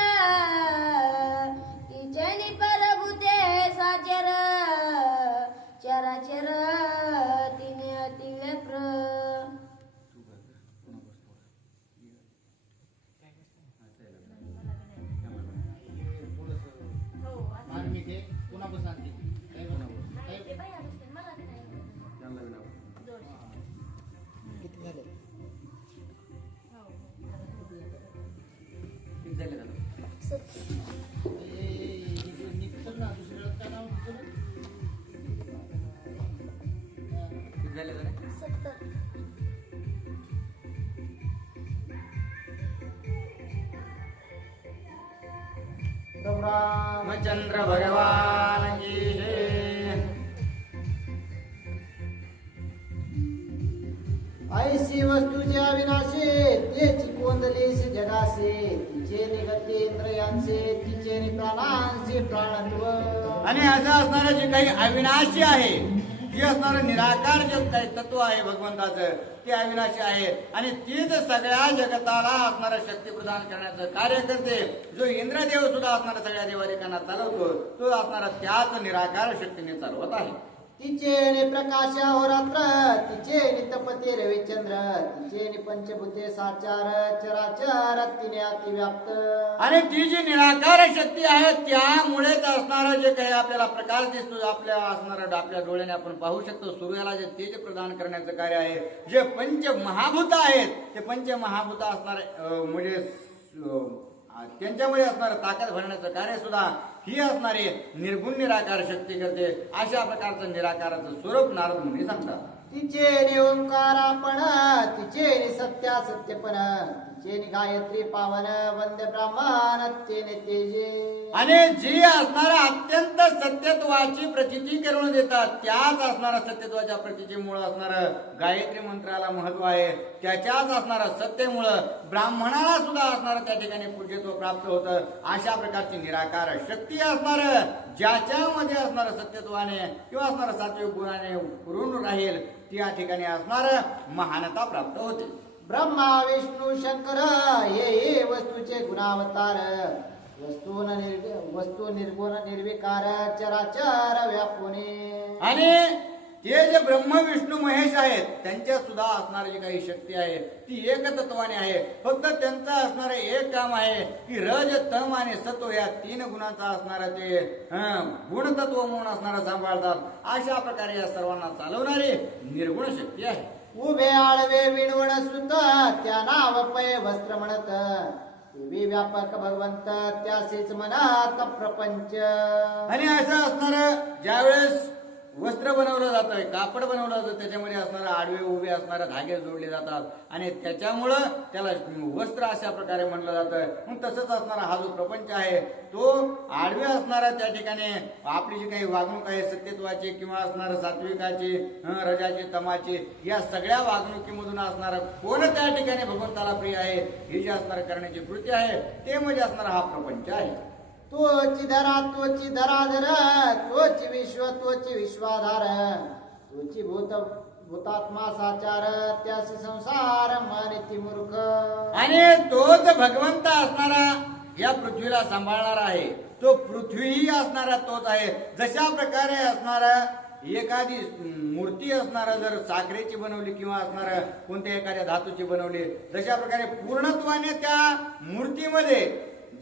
तिचे परभूते साचर चराचर तिने अतिव्याप्र. प्रभु रामचंद्र भगवान की जय. ऐसी वस्तू जे अविनाशी तेची कोंदलीस जगासे तिचे निगते इंद्रियांचे तिचे प्राणांचे प्राणत्व. आणि असं असणारं जे काही अविनाशी आहे, जे असणारं निराकार जे काही तत्व आहे भगवंताचं ते अविनाशी आहे आणि तीच सगळ्या जगताला असणारं शक्ती प्रदान करण्याचं कार्य करते. जो इंद्रदेव सुद्धा असणारा सगळ्या देवादिकांना चालवतो तो असणारा त्याच निराकार शक्तीने चालवत आहे. तिचे प्रकाश अहोरात्र तिचे तपते रविचंद्र तिचे पंचभूते साचार चराचर तिने अतिव्याप्त. आणि ती जी निराकार शक्ती आहे त्यामुळेच असणारं जे काही आपल्याला प्रकाश दिसतो, आपल्या असणारं आपल्या डोळ्याने आपण पाहू शकतो, सूर्याला जे तेज प्रदान करण्याचं कार्य आहे. जे पंचमहाभूत आहेत ते पंचमहाभूत असणारे म्हणजे त्यांच्यामध्ये असणारं ताकद भरण्याचं कार्य सुद्धा ही असणारी निर्गुण निराकार शक्ती करते. अशा प्रकारचं निराकाराचं स्वरूप नारद मुनी सांगतात. तिचे ओंकारापण तिचे सत्या सत्यपण तिचे गायत्री पावन वंदे ब्राह्मण तेने तेजे. आणि जी असणारा अत्यंत सत्यत्वाची प्रचिती करून देतात त्याच असणारा सत्यत्वाच्या प्रचितीमुळे असणारं गायत्री मंत्राला महत्व आहे. त्याच्याच असणारा सत्यमुळं ब्राह्मणाला सुद्धा असणारं त्या ठिकाणी पूज्यत्व प्राप्त होतं. अशा प्रकारची निराकार शक्ती असणार ज्याच्यामध्ये असणार सत्यत्वाने किंवा असणार सात्विक गुणाने पुरून राहील त्या ठिकाणी असणार महानता प्राप्त होते. ब्रह्मा विष्णू शंकर हे वस्तूचे गुणावतार वस्तू निर्गुण निर्विकार चराचर व्यापुने. आणि ते जे ब्रह्म विष्णू महेश आहेत त्यांच्यात सुद्धा असणारी जी काही शक्ती आहे ती एक तत्वाने आहे. फक्त त्यांचं असणार एक काम आहे की रज तम आणि सत्व या तीन गुणांचा असणारा ते गुणतत्व म्हणून असणारा सांभाळतात. अशा प्रकारे या सर्वांना चालवणारी निर्गुण शक्ती आहे. उभे आळवे विणवण सुत त्या नाव पै वस्त्र म्हणत व्यापक भगवंत त्यासेच मनात प्रपंच. आणि असं असणार ज्यावेळेस वस्त्र बनवलं जातं, कापड बनवलं जातं, त्याच्यामध्ये असणारे आडवे उभे असणारे धागे जोडले जातात आणि त्याच्यामुळं त्याला वस्त्र अशा प्रकारे म्हणलं जातं. मग तसंच असणारा हा जो प्रपंच आहे तो आडवे असणारा त्या ठिकाणी आपली जी काही वागणूक आहे सत्यत्वाची किंवा असणार सात्विकाची रजाची तमाची या सगळ्या वागणुकीमधून असणारा कोण त्या ठिकाणी भगवंताला प्रिय आहे ही जी असणार करण्याची कृती आहे ते म्हणजे असणारा हा प्रपंच आहे. तोची धरा तोची धराधर तोची विश्व तोची विश्वाधार तोची भूतात्मा साचार त्यासी संसार मानिती मूर्ख. आणि तोच भगवंत असणारा या पृथ्वीला सांभाळणारा आहे. तो पृथ्वीही असणारा तोच आहे. जशा प्रकारे असणारा एखादी मूर्ती असणारा जर साखरेची बनवली किंवा असणारा कोणत्या एखाद्या धातूची बनवली तशा प्रकारे पूर्णत्वाने त्या मूर्तीमध्ये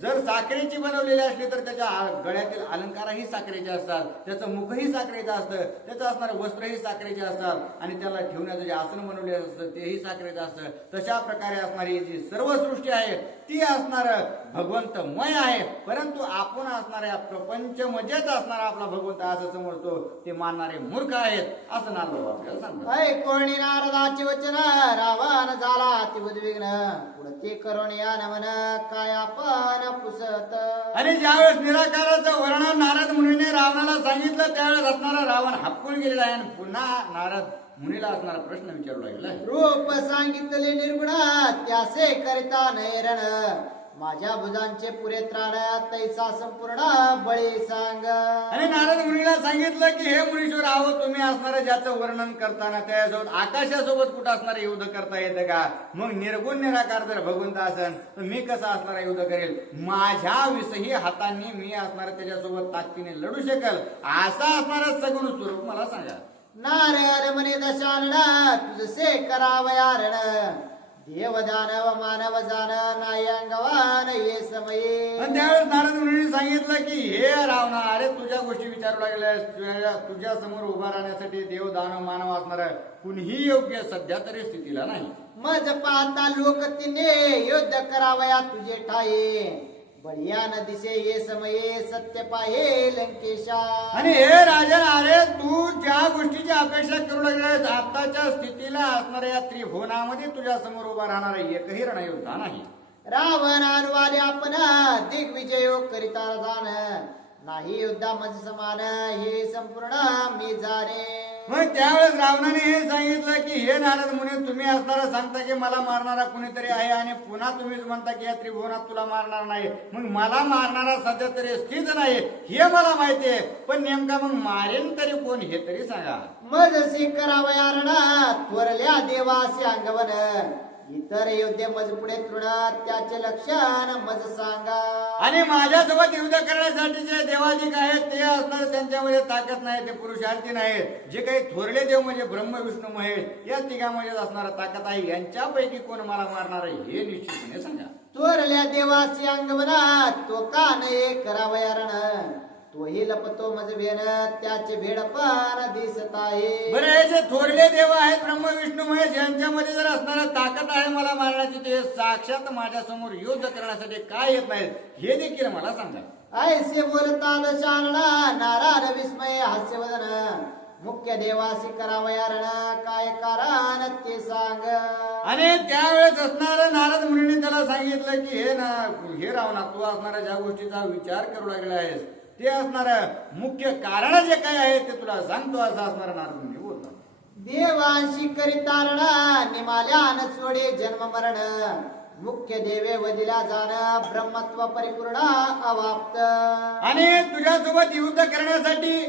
जर साखरेची बनवलेली असली तर त्याच्या गळ्यातील अलंकारही साखरेचे असतात, त्याचं मुखही साखरेचं असतं, त्याचं असणारं वस्त्रही साखरेचे असतात आणि त्याला ठेवण्याचं जे आसन बनवले असतं तेही साखरेचं असतं. तशा प्रकारे असणारी जी सर्व सृष्टी आहे ती असणार भगवंतमय आहे. परंतु आपण असणाऱ्या प्रपंच मध्येच असणारा आपला भगवंत असं समजतो ते मानणारे मूर्ख आहेत असं नारद आपल्याला सांगतात. कोणी नारदाचे वचन रावण झाला अति उद्विग्न पुढे करून या नमन काय आपण पुसत. आणि ज्यावेळेस निराकाराचं वर्णन नारद मुनीने रावणाला सांगितलं त्यावेळेस असणारा रावण हपकून गेलेला आहे आणि पुन्हा नारद मुनीला असणारा प्रश्न विचारू लागला. रूप सांगितले निर्गुण त्यासे करिता नैरण माझ्या भुजांचे पुरे त्राण तैसा संपूर्ण बळी सांग. आणि नारद मुनीला सांगितलं की हे मुनीश्वर आहो तुम्ही असणारं ज्याचं वर्णन करताना त्यासोबत आकाशासोबत कुठं असणारं युद्ध करता येतं का? मग निर्गुण निराकार जर भगवंत असेल तर मी कसं असणारा युद्ध करेल? माझ्या विषयी हातांनी मी असणार त्याच्यासोबत ताकदीने लढू शकेल असा असणारा सगुण स्वरूप मला सांगा. नारद म्हणे दशानन तुझसे करावयारण देव दानव मानव जान नाही अंगवान ये समये. पण त्यावेळेस नारद मुनींनी सांगितलं की हे रावणा अरे तुझ्या गोष्टी विचारू लागल्या तुझ्या समोर उभा राहण्यासाठी देव दानव मानव असणार कुणीही योग्य सध्या तरी स्थितीला नाही. मज पाहता लोक तिने युद्ध करावया तुझे ठाये बढिया न दिसे ये समये सत्य पाहे लंकेशा. आणि हे राजन अरे तू ज्या गोष्टीची अपेक्षा करू लागल्यास आताच्या स्थितीला असणाऱ्या या त्रिभुवनामध्ये तुझ्या समोर उभा राहणारा एकही रणयोद्धा नाही. रावण अनुवाले आपण दिग्विजय करिता जाण नाही युद्धामध्ये समान हे संपूर्ण मी जाणे. मग त्यावेळेस रावणाने हे सांगितलं की हे नारद मुनी, तुम्ही असणारा सांगता की मला मारणारा कुणीतरी आहे आणि पुन्हा तुम्हीच म्हणता की या त्रिभुवनात तुला मारणार नाही. मग मला मारणारा सध्या तरी स्थित नाही हे मला माहिती आहे, पण नेमका मग मारेन तरी कोण हे तरी सांगा. मजसी करावयारणा थोरल्या देवासी अंगवन इतर योद्धे मज पुढे तृण त्याचे लक्षण मज सांगा. आणि माझ्यासोबत युद्ध करण्यासाठी जे देवाधिक आहेत ते असणार, त्यांच्यामध्ये ताकद नाही, ते पुरुषार्थी नाहीत. जे काही थोरले देव म्हणजे ब्रह्म विष्णू महेश या तिघांमध्ये असणारा ताकद आहे, यांच्यापैकी कोण मला मारणार आहे हे निश्चितपणे सांगा. थोरल्या देवासी अंगवना तो का नाही करावयारण तोही लपतो मज भेन त्याचे भेडपण दिसत आहे. बरं, हे जे थोरले देव आहेत ब्रह्म विष्णू महेश यांच्यामध्ये जर असणारा ताकद आहे मला मारण्याची, ते साक्षात माझ्या समोर युद्ध करण्यासाठी काय येत नाहीत हे देखील मला सांगा. ऐसे बोलतात शारणा नारायण विस्मय हास्यवदन मुख्य देवासी करावयारण काय कारण ते सांग. आणि त्यावेळेस असणाऱ्या नारद मुनीने त्याला सांगितलं की हे रावणा, तू असणाऱ्या ज्या गोष्टीचा विचार करू लागला आहेस ते असणार मुख्य कारण जे काय आहे ते तुला सांगतो, असं असणारा नारद मुनी बोलतो. देवांशी करितारणा निमाल्यान सोडे जन्म मरण मुख्य देवे वदिला जाण ब्रह्मत्व परिपूर्ण अवाप्त. आणि तुझ्यासोबत युद्ध करण्यासाठी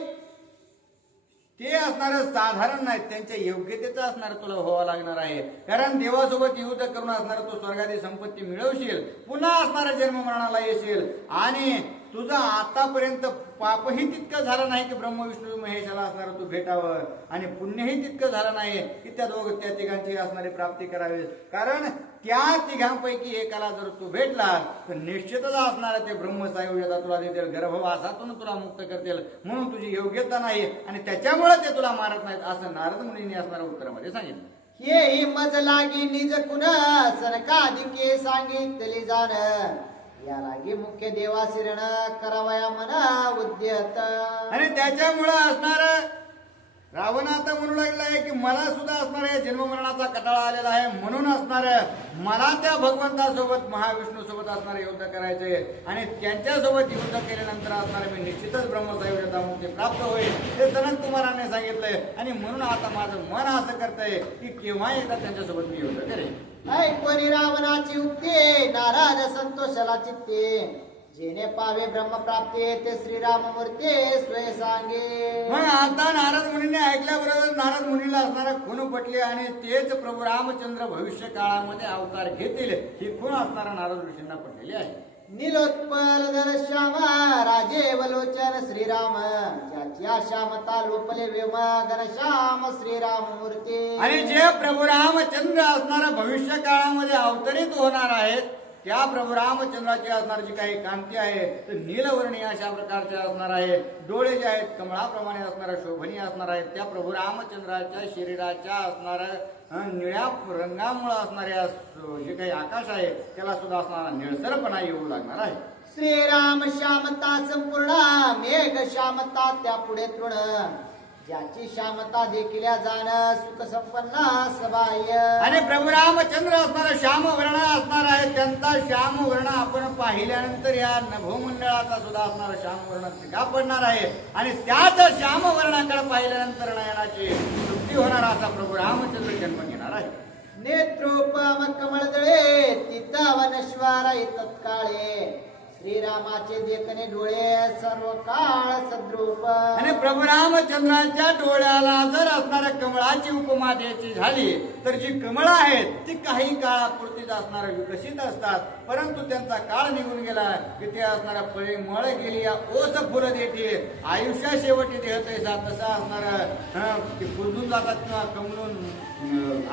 ते असणार साधारण नाहीत, त्यांच्या योग्यतेचं असणार तुला व्हावं लागणार आहे. कारण देवासोबत युद्ध करून असणार तू स्वर्गाची संपत्ती मिळवशील, पुन्हा असणारा जन्म मरणाला येशील. आणि तुझं आतापर्यंत पापही तितकं झालं नाही की ब्रह्म विष्णू महेशाला असणार तू भेटावं, आणि पुण्यही तितकं झालं नाही की त्या तिघांची असणारी प्राप्ती करावी. कारण त्या तिघांपैकी एकाला जर तू भेटला तर निश्चितच असणार ते ब्रह्मसायुज्यता तुला देतील, गर्भवासातून तुला मुक्त करतील. म्हणून तुझी योग्यता नाही आणि त्याच्यामुळे ते तुला मारत नाहीत, असं नारद मुनींनी असणाऱ्या उत्तरामध्ये सांगितलं. हे मज लागी निज कुण सरकाधिके सांगितले जाण या लागी मुख्य देवासी रण करावया मना उद्यत. आणि त्याच्यामुळे असणार रावण आता म्हणू लागला आहे की मला सुद्धा असणार आहे जन्ममरणाचा कटाळा आलेला आहे, म्हणून असणार मला त्या भगवंतासोबत महाविष्णू सोबत असणारे युद्ध करायचे. आणि त्यांच्यासोबत युद्ध केल्यानंतर असणारे मी निश्चितच ब्रह्मसायुज्यता मुक्ती प्राप्त होईल हे सनत कुमाराने सांगितलंय. आणि म्हणून आता माझं मन असं करतंय की केव्हा एकदा त्यांच्यासोबत मी युद्ध करेन. ऐकोनी रावणाची उक्ती नाराज संतोषाला चित्ते जेने पावे ब्रह्मप्राप्ती ते श्रीराम मूर्ती स्वय सांगे. मग आता नारद मुनीने ऐकल्याबरोबर नारद मुनीला असणारा खून पटली आणि तेच प्रभू रामचंद्र भविष्य काळामध्ये अवतार घेतील ही खूण असणारा नारद ऋषींना पटलेली आहे. नीलोत्पल धन श्यामा राजे वलोचन श्रीराम ज्याच्या श्यामता लोपले वेम घनश्याम श्रीराम मूर्ती. आणि जे प्रभू रामचंद्र असणारा भविष्य काळामध्ये अवतरित होणार आहेत त्या प्रभू रामचंद्राची असणार जी काही कांती आहे तर नीलवर्णी अशा प्रकारचे असणार आहे. डोळे जे आहेत कमळाप्रमाणे असणाऱ्या शोभनीय असणार आहेत. त्या प्रभू रामचंद्राच्या शरीराच्या असणाऱ्या निळ्या रंगामुळे असणाऱ्या जे काही आकाश आहे त्याला सुद्धा असणारा निळसरपणा येऊ लागणार आहे. श्रीराम श्यामता संपूर्ण मेघ श्यामता त्या पुढे तृण ज्याची श्यामता देखील जाण सुख संपन्न सबाह्य. आणि प्रभू रामचंद्र असणारा श्याम वर्ण असणार आहे. त्यांचा श्याम वर्ण आपण पाहिल्यानंतर या नभोमंडळाचा सुद्धा असणारा श्याम वर्ण फिका पडणार आहे. आणि त्याच श्याम वर्णाकडे पाहिल्यानंतर नयनाची तृप्ती होणार असा प्रभू रामचंद्र जन्म घेणार आहे. नेत्रोपम कमळदळे तिथावनश्वार तत्काळे श्रीरामाचे देखणे डोळे सर्व काळ सद्रूप. आणि प्रभू रामचंद्राच्या डोळ्याला जर असणाऱ्या कमळाची उपमा द्यायची झाली तर जी कमळ आहेत ती काही काळापुरतीच असणाऱ्या विकसित असतात, परंतु त्यांचा काळ निघून गेला की ते असणाऱ्या परिमळ गेली या ओस फुलं देते आयुष्या शेवटी देह तैसा तसं असणार ते कुजून जातात किंवा कमळून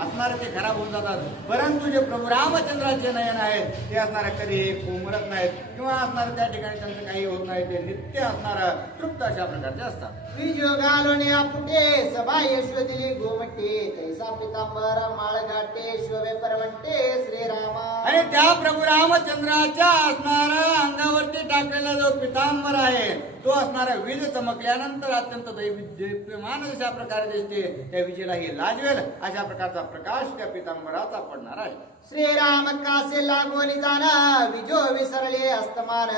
असणारे ते खराब होऊन जातात. परंतु जे प्रभू रामचंद्राचे नयन आहेत ते असणारे कधी कोमळत नाहीत किंवा असणारे त्या ठिकाणी त्यांचं काही होत नाही, ते नित्य असणारं तृप्त अशा प्रकारचे असतात. विजोगालोने आपुटे सभा यशो दिली गोमटे तैसा पितांबर माळ घाटे शोभे परवंटे श्रीरामा. आणि त्या प्रभू रामचंद्राच्या असणारा अंगावरती टाकलेला जो पितांबर आहे तो असणारा वीज चमकल्यानंतर अत्यंत दैविद्यमान अशा प्रकारे दिसते. त्या विजेला ही लाजवेल अशा प्रकारचा प्रकाश त्या पितांबराचा पडणार आहे. श्रीराम कासे लागोनी जाणं विजो विसरले अस्तमान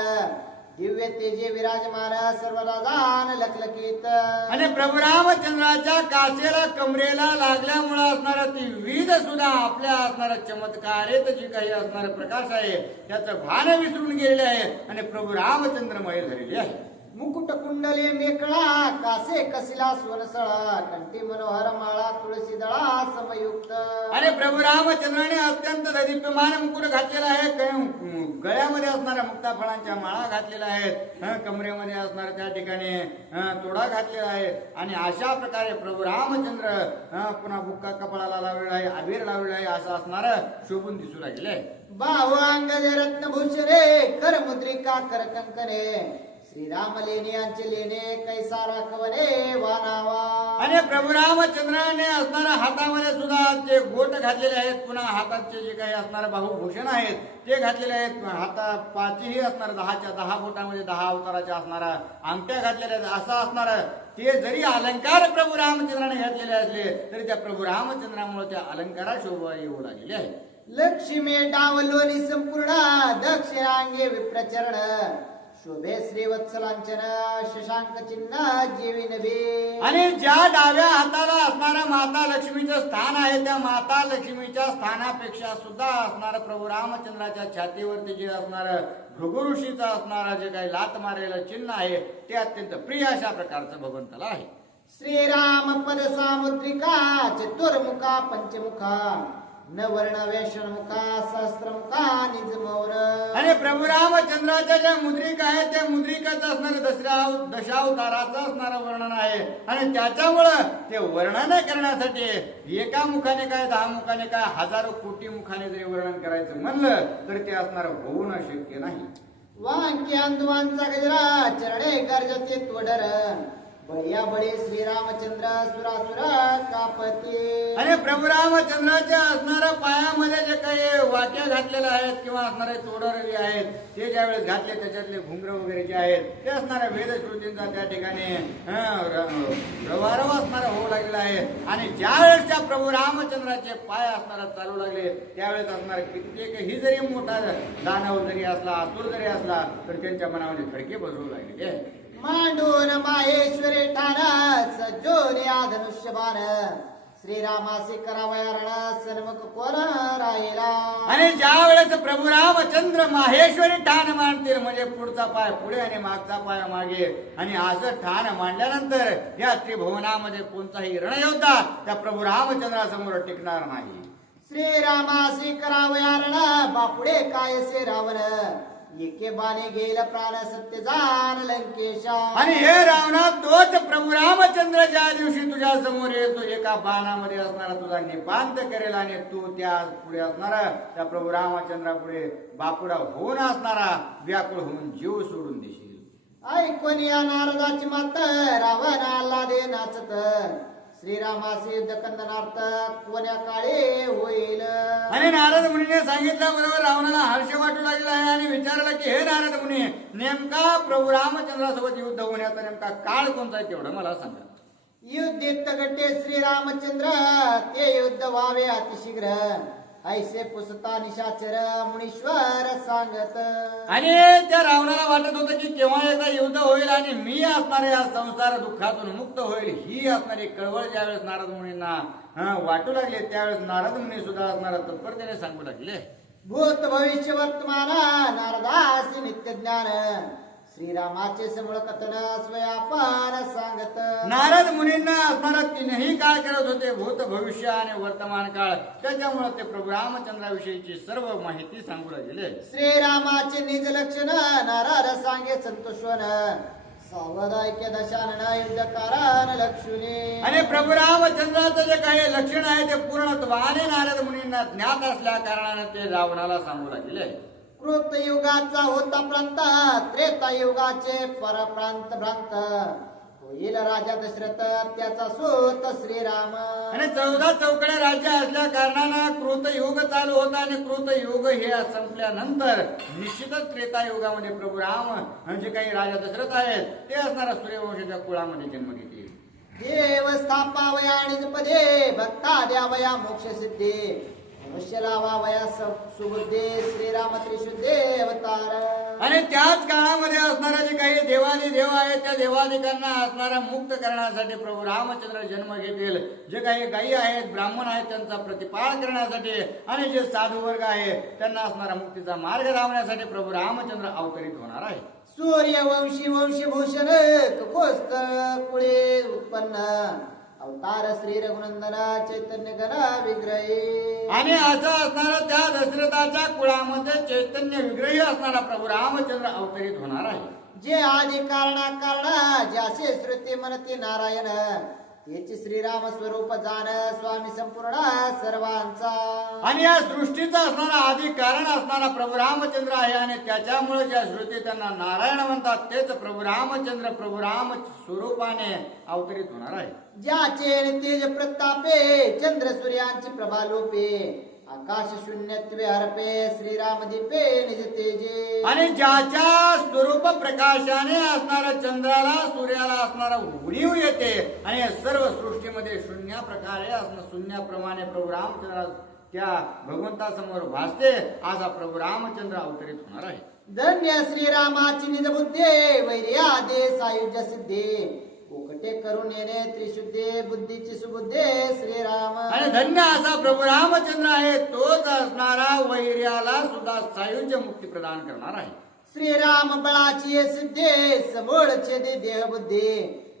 दिव्य तेजे विराजमान सर्वदा जाण लखलखीत. आणि प्रभू रामचंद्राच्या कासेला कमरेला लागल्यामुळे असणारा ती वीज सुद्धा आपल्या असणारा चमत्कारित जी काही असणारा प्रकाश आहे त्याचं भान विसरून गेलेले आहे आणि प्रभू रामचंद्रमय झालेले आहे. मुकुट कुंडले मेकळा कासे कसिला सोनसळा कंठी मनोहर माळा तुळशी दळा समयुक्त. आणि प्रभू रामचंद्राने अत्यंत दीप्यमान मुकुट घातलेला आहे. गळ्यामध्ये असणाऱ्या मुक्ता फळांच्या माळा घातलेल्या आहेत. कमरेमध्ये असणाऱ्या त्या ठिकाणी तोडा घातलेला आहे. आणि अशा प्रकारे प्रभू रामचंद्र पुन्हा बुक्का कपाळाला लावलेला आहे, अबीर लावलेला आहे असं असणार शोभून दिसू लागले आहे. बाहु अंगदे रत्नभूषणे कर मुद्रिका कर कंकणे श्रीराम लेणे यांचे लेणे कैसा राखवणे वानावा. आणि प्रभू रामचंद्राने असणाऱ्या हातामध्ये सुद्धा जे गोट घातलेले आहेत. पुन्हा हाताचे जे काही असणारे बाहुभूषण आहेत ते घातलेले आहेत. हाता पाचही असणार 10च्या 10 बोटामध्ये 10 अवताराच्या असणारा अंगठ्या घातलेल्या आहेत. असं असणार ते जरी अलंकार प्रभू रामचंद्राने घातलेले असले तरी त्या प्रभू रामचंद्रामुळे त्या अलंकारा शोभा येऊ लागलेले आहे. लक्ष्मी डावलोनी संपूर्ण दक्षिणांगे विप्रचरण शोभे श्रीवत्सलांचन शशांक चिन्ह जीवी नभे. आणि ज्या डाव्या हाताला असणाऱ्या माता लक्ष्मीचं स्थान आहे त्या माता लक्ष्मीच्या स्थानापेक्षा सुद्धा असणारं प्रभू रामचंद्राच्या छातीवरती जे असणार भृगु ऋषीचं असणारं जे काही लात मारलेलं चिन्ह आहे ते अत्यंत प्रिय अशा प्रकारचं भगवंताला आहे. श्रीराम पद सामुद्रिका चतुर्मुखा पंचमुखा न वर्ण वेषणमुखा सहस्त्रमुखा निज मौन. आणि प्रभू रामचंद्राच्या ज्या मुद्रिका आहेत त्या मुद्रिकाचं असणारं दशावताराचं असणारं वर्णन आहे. आणि त्याच्यामुळं ते वर्णन करण्यासाठी एका मुखाने काय 10 मुखाने काय हजारो कोटी मुखाने जरी वर्णन करायचं म्हणलं तर ते असणार होणं शक्य नाही. वांकी अंधवांचा गजरा चरणे गर्जते त्वडर बळिया बळी श्रीरामचंद्र सुरासुरा कापती. आणि प्रभू रामचंद्राच्या असणाऱ्या पायामध्ये जे काही वाट्या घातलेल्या आहेत किंवा असणारे तोडरवी आहेत ते ज्यावेळेस घातले त्याच्यातले घुंगर वगैरे जे आहेत ते असणाऱ्या वेदश्रुतींचा त्या ठिकाणी प्रवारव असणारा होऊ लागलेला आहे. आणि ज्यावेळेस त्या प्रभू रामचंद्राचे पाय असणारा चालू लागले त्यावेळेस असणारे कित्येक ही जरी मोठा दानव जरी असला असुर जरी असला तर त्यांच्या मनामध्ये धडके बसवू लागलेले आहे. मांडून माहेश्वरी ठाण सज्जोने धनुष्यबाण श्रीरामासी करावया रण सन्मुख कोण राहिला. आणि ज्या वेळेस प्रभू रामचंद्र माहेश्वरी ठाण मांडतील म्हणजे पुढचा पाय पुढे आणि मागचा पाय मागे आणि असं ठाण मांडल्यानंतर या त्रिभुवनामध्ये कोणताही रणयोद्धा त्या प्रभू रामचंद्रासमोर टिकणार नाही. श्रीरामासी करावया रण बापुडे कायसे रावण एके बाणे गेल प्राण सत्य जाण लंकेशा. आणि हे रावणा तोच प्रभू रामचंद्र ज्या दिवशी तुझ्या समोर येतो एका बाणामध्ये असणारा तुझा निपांत करेल आणि तू त्या पुढे असणारा त्या प्रभू रामचंद्रा पुढे बापुडा होऊन असणारा व्याकुळ होऊन जीव सोडून देशील. ऐकून या नारदाची मात रावण आला दे नाचत श्रीरामासी युद्ध कंदनार्थ कोण्या काळे होईल. आणि नारद मुनीने सांगितल्याबरोबर रावणाला हर्ष वाटू लागला आहे आणि विचारलं की हे नारद मुनी नेमका प्रभू रामचंद्रासोबत युद्ध होण्याचा नेमका काळ कोणता आहे तेवढं मला सांगा. युद्धित गटे श्रीरामचंद्र ते युद्ध व्हावे अतिशीघ्र ऐसे पुसता निशाचर मुनीश्वर सांगत. आणि त्या रावणाला वाटत होतं की केव्हा एकदा युद्ध होईल आणि मी असणारे या संसार दुःखातून मुक्त होईल. ही असणारी कळवळ ज्यावेळेस नारद मुनींना वाटू लागले त्यावेळेस नारद मुनी सुद्धा असणारा तत्परतेने सांगू लागले. भूत भविष्य वर्तमान नारदासी नित्य ज्ञान श्रीरामाचे समूळ कथन स्वयापान सांगत. नारद मुनींना असणारा तीनही काळ करत होते भूत भविष्य आणि वर्तमान काळ. त्याच्यामुळे ते प्रभू रामचंद्राविषयीची सर्व माहिती सांगू लागले. श्रीरामाचे निज लक्षण नारद सांगे संतोषवन सावधायक्य दशानन युद्ध कारण लक्ष्मी. आणि प्रभू रामचंद्राचं जे काही लक्षण आहे ते पूर्णत्वाने नारद मुनींना ज्ञात असल्या कारणाने ते रावणाला सांगू लागले. कृत युगाचा होता प्रांत त्रेता युगाचे परप्रांत भ्रांत होईल राजा दशरथ त्याचा सूत श्रीराम. आणि 14 चौकड्या राज्य असल्या कारणानं कृतयुग चालू होता आणि कृतयुग हे संपल्यानंतर निश्चितच त्रेतायुगामध्ये प्रभू राम म्हणजे काही राजा दशरथ आहेत ते असणाऱ्या सूर्यवंशाच्या कुळामध्ये जन्म घेतील. देव स्थापावया निजपदे भक्ता द्यावया मोक्ष सिद्धी मनुष्य लावावया सुबुद्धे श्रीराम त्रिशुद्धे अवतार. आणि त्याच काळामध्ये असणाऱ्या जे काही देवादी देव आहेत त्या देवादिकांना असणाऱ्या मुक्त करण्यासाठी प्रभू रामचंद्र जन्म घेतील. जे काही गायी आहेत ब्राह्मण आहेत त्यांचा प्रतिपाळ करण्यासाठी आणि जे साधू वर्ग आहे त्यांना असणारा मुक्तीचा मार्ग लावण्यासाठी प्रभू रामचंद्र अवतरित होणार आहे. सूर्यवंशी वंशभूषण ककोस्त कुळे उत्पन्न अवतार श्री रघुनंदन चैतन्य गण विग्रही. आणि असं असणारा त्या दशरथाच्या कुळामध्ये चैतन्य विग्रही असणारा प्रभू रामचंद्र अवतरित होणार आहे. जे आदि कारण ज्याचे श्रुती म्हणती नारायण त्याची श्रीराम स्वरूप जाण स्वामी संपूर्ण सर्वांचा. आणि या सृष्टीचा असणारा आधी कारण असणारा प्रभू रामचंद्र आहे आणि त्याच्यामुळे ज्या श्रुती त्यांना नारायण म्हणतात तेच प्रभू रामचंद्र प्रभू राम स्वरूपाने अवतरित होणार आहे. ज्याचे तेज प्रतापे चंद्र सूर्यांची प्रभा लोपे आकाश शून्यत्वे हरपे श्रीराम दीपे निज तेजे. आणि ज्याच्या स्वरूप प्रकाशाने असणारा चंद्राला सूर्याला असणारा उणीव येते आणि या सर्व सृष्टीमध्ये शून्य प्रकारे असणं शून्याप्रमाणे प्रभू रामचंद्र त्या भगवंतासमोर भासते असा प्रभू रामचंद्र अवतरित होणार आहे. धन्य श्रीरामाची निज बुद्धे वैर्यादे सायुज्य सिद्धे उकटे करून येणे त्रिशुद्धे बुद्धीची सुबुद्धे श्रीराम. आणि धन्य असा प्रभू रामचंद्र आहे तोच असणारा वैर्याला सुद्धा सायुज्य मुक्ती प्रदान करणार आहे. श्रीराम बळाची सिद्धे समोळ छेदे देह बुद्धे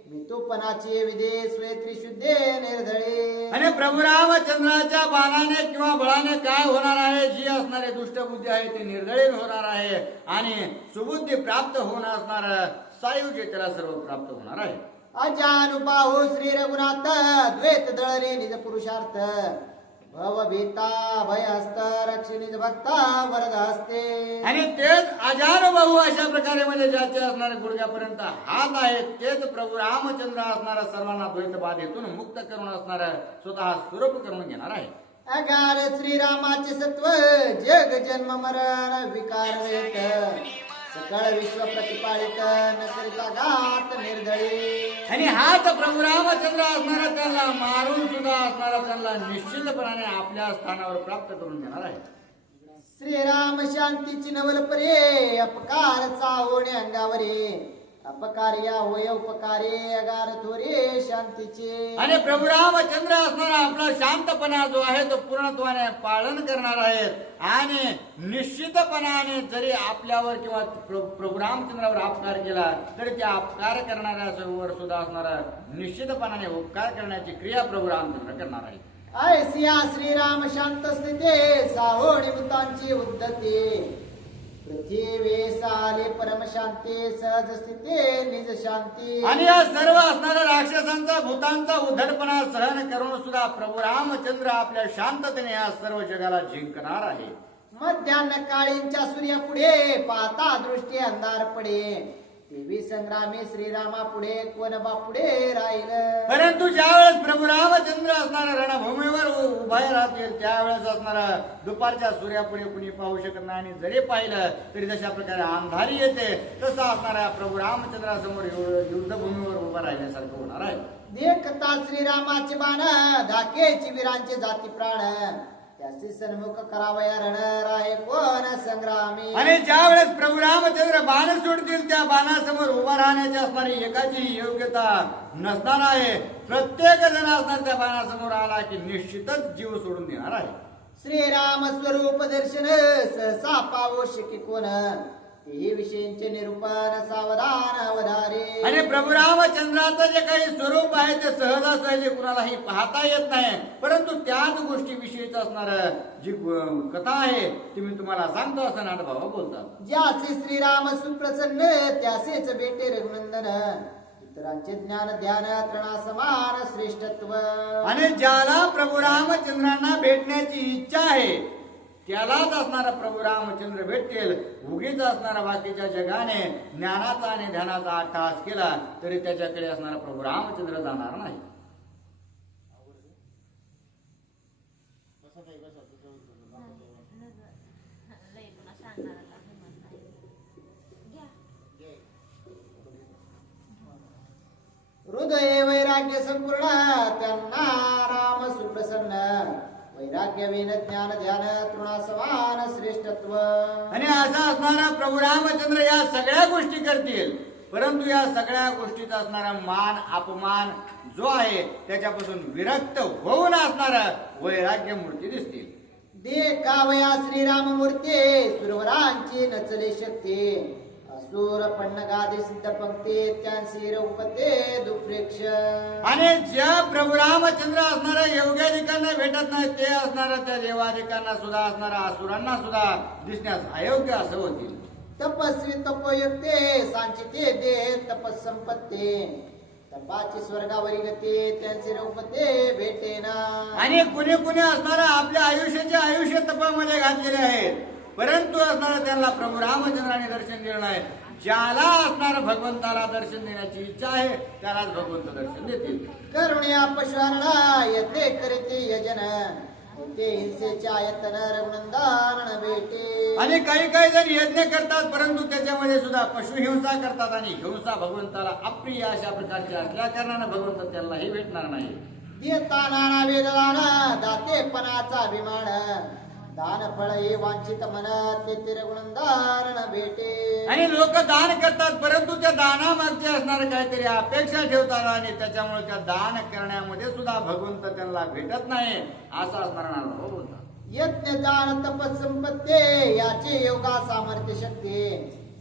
मितूपणाची विधे स्वे त्रिशुद्धे निर्धळे. आणि प्रभू रामचंद्राच्या बाणाने किंवा बळाने काय होणार आहे जी असणारे दुष्टबुद्धी आहे ते निर्दळीन होणार आहे आणि सुबुद्धी प्राप्त होणार असणार सायुज्य त्याला सर्व प्राप्त होणार आहे. अजानुबाहू श्री रघुनाथ द्वैत दळरे निज पुरुषार्थ भव भीता भय हस्त रक्ष निज भक्ता वरद हस्ते. आणि तेच अजानुबाहू अशा प्रकारे म्हणजे ज्याचे असणारे गुडघ्यापर्यंत हात आहेत तेच प्रभू रामचंद्र असणारा सर्वांना द्वैत बाधेतून मुक्त करून असणारा स्वतः स्वरूप करून घेणार आहे. अगार श्रीरामाचे सत्व जग जन्म मरण विकार वेत सकळ विश्व प्रतिपालित न करिता घात निर्दळी. आणि हाच प्रभू रामचंद्र असणारा त्यांना मारून सुद्धा असणारा त्यांना निश्चितपणाने आपल्या स्थानावर प्राप्त करून देणार आहे. श्रीराम शांतीची नवल परे अपकार चावणे अंगावरे अपकार्या होय उपकारे अगार थोरे शांतीचे. आणि प्रभू रामचंद्र असणारा आपला शांतपणा जो आहे तो पूर्णत्वाने पालन करणार आहेत आणि निश्चितपणाने जरी आपल्यावर किंवा प्रभू रामचंद्रावर अपकार केला तरी त्या अपकार करणाऱ्या सुद्धा असणारा निश्चितपणाने उपकार करण्याची क्रिया प्रभू रामचंद्र करणार आहे. ऐसिया श्रीराम शांत स्थिते साहोणी भूतांची उद्धते पृथ्वी साले परम शांती सहज स्थिते निज शांती. आणि या सर्व असणाऱ्या राक्षसांचा भूतांचा उद्धटपणा सहन करून सुद्धा प्रभू रामचंद्र आपल्या शांततेने या सर्व जगाला जिंकणार आहे. मध्यान्ह काळींच्या सूर्यापुढे पाहता दृष्टी अंधार पडे देवी संग्रामी श्रीरामा पुढे कोण बापुढे राहील. परंतु ज्यावेळेस प्रभू रामचंद्र असणाऱ्या रणभूमीवर उभा राहतील त्यावेळेस असणारा दुपारच्या सूर्यापुढे कुणी पाहू शकत नाही आणि जरी पाहिलं तरी जशा प्रकारे अंधारी येते तसं असणाऱ्या प्रभू रामचंद्रासमोर युद्धभूमीवर उभा राहिल्यासारखं होणार आहे. देखता श्रीरामाचे बाण धाकेची वीरांचे जाती प्राण त्याचे सन्मुख करावया रण राहे कोण संग्रामी. आणि ज्या वेळेस प्रभू रामचंद्र बाण सोडतील त्या बाणासमोर उभा राहण्याची असणारी एकाची योग्यता नसणार आहे. प्रत्येक जण असणार त्या बाणासमोर आला की निश्चितच जीव सोडून देणार आहे. श्रीराम स्वरूप दर्शन सहसा पावो शकी कोण हे विषयांचे निरूपण सावधान अवधारे. आणि प्रभू रामचंद्राचं जे काही स्वरूप आहे ते सहजासहजी कुणालाही पाहता येत नाही परंतु त्याच गोष्टी विषयीच असणार जी कथा आहे ती मी तुम्हाला सांगतो असं नाथबाबा बोलतात. ज्याचे श्रीराम सुप्रसन्न त्यासेच बेटे रघुनंदन इतरांचे ज्ञान ध्यान त्रणा समान श्रेष्ठत्व. आणि ज्याला प्रभू रामचंद्रांना भेटण्याची इच्छा आहे त्यालाच असणारा प्रभू रामचंद्र भेटतील. उगीच असणारा बाकीच्या जगाने ज्ञानाचा आणि ध्यानाचा अट्टहास केला तरी त्याच्याकडे असणारा प्रभू रामचंद्र जाणार नाही. हृदये वैराग्य संपूर्ण त्यांना राम सुप्रसन्न. वैराग्य विन ज्ञान ध्यान तृणासमान श्रेष्ठत्व. आणि असा असणारा प्रभू रामचंद्र या सगळ्या गोष्टी करतील, परंतु या सगळ्या गोष्टीचा असणारा मान अपमान जो आहे त्याच्यापासून विरक्त होऊन असणारा वैराग्य मूर्ती दिसतील. देखावया श्रीराम मूर्ती सुरवरांची नचले शक्ती. असुर पन्नगादी सिद्ध पंक्ती त्यांसी रौपते दुप्रेक्ष. आणि ज्या प्रभू रामचंद्र असणाऱ्या योग्याधिकांना भेटत नाही ते असणाऱ्या त्या देवाधिकांना सुद्धा असणाऱ्या असुरांना सुद्धा दिसण्यास अयोग्य असं होतील. तपस्वी तपयुक्ते सांचिते दे तपसंपत्ती. तपाची स्वर्गावरी गती त्यांचे रौपते भेटेना. आणि कुणी कुणी असणारा आपल्या आयुष्याचे आयुष्य तपामध्ये घातलेले आहेत, परंतु असणारा त्यांना प्रभू रामचंद्राने दर्शन दिलं नाही. ज्याला असणारा भगवंताला दर्शन देण्याची इच्छा आहे त्यालाच भगवंत दर्शन देतील. करुण्या पशुहरणा यते करते यजन. ते हिंसेच्या यतन रघुनंदन भेटे. आणि काही काही जण यज्ञ करतात परंतु त्याच्यामध्ये सुद्धा पशुहिंसा करतात आणि हिंसा भगवंताला अप्रिय अशा प्रकारच्या असल्या कारणानं भगवंत त्यालाही भेटणार नाही. देताना वेददान दातेपणाचा अभिमान. दान फळ हे वांछित मन ते रघुनंदन भेटे. आणि लोक दान करतात परंतु त्या दानामागचे असणारे काहीतरी अपेक्षा ठेवतात आणि त्याच्यामुळे त्या दान करण्यामध्ये सुद्धा भगवंत त्यांना भेटत नाही असं असणार नाही बोलतात. यज्ञ दान तपसंपत्ती याचे योगा सामर्थ्य शक्ती.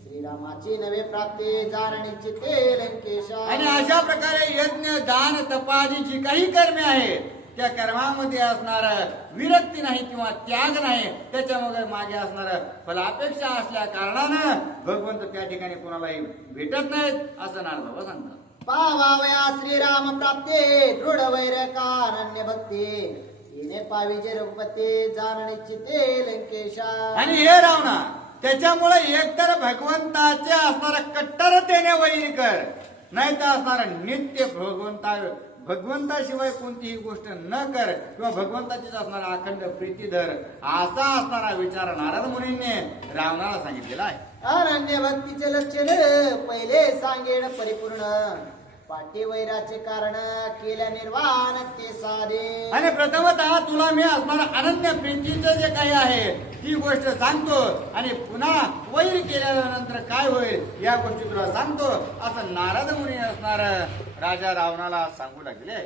श्रीरामाची नवे प्राप्ती जाणण्याची ते लंकेशा. आणि अशा प्रकारे यज्ञ दान तपादी जी काही कर्मे आहेत त्या कर्मामध्ये असणार विरक्ती नाही किंवा त्याग नाही, त्याच्यामध्ये मागे असणार फलापेक्षा असल्या कारणानं भगवंत त्या ठिकाणी कोणालाही भेटत नाहीत असं नारदबाबा सांगतात. पावावया श्रीराम प्राप्ते दृढ वैरकानन्य भक्ती. तिने पाविजे रघुपती जाणण्याची ते लंकेशा. आणि हे रावणा त्याच्यामुळे एकतर भगवंताचे असणारा कट्टरतेने वैर कर, नाही तर असणारा नित्य भगवंताशिवाय कोणतीही गोष्ट न कर किंवा भगवंताचीच असणारा अखंड प्रीती धर असा असणारा विचार नारद मुनींनी रावणाला सांगितलेला आहे. अनन्य भक्तीचे लक्षण पहिले सांगेन परिपूर्ण. पाठी वैराचे कारण केल्या निर्वाण ते साधे. आणि प्रथमतः तुला मी असणारा अनन्य प्रीतीचं जे काही आहे ती गोष्ट सांगतो आणि पुन्हा वैर केल्यानंतर काय होईल या गोष्टी तुला सांगतो असं नारद मुनी असणार राजा रावणाला सांगू लागले.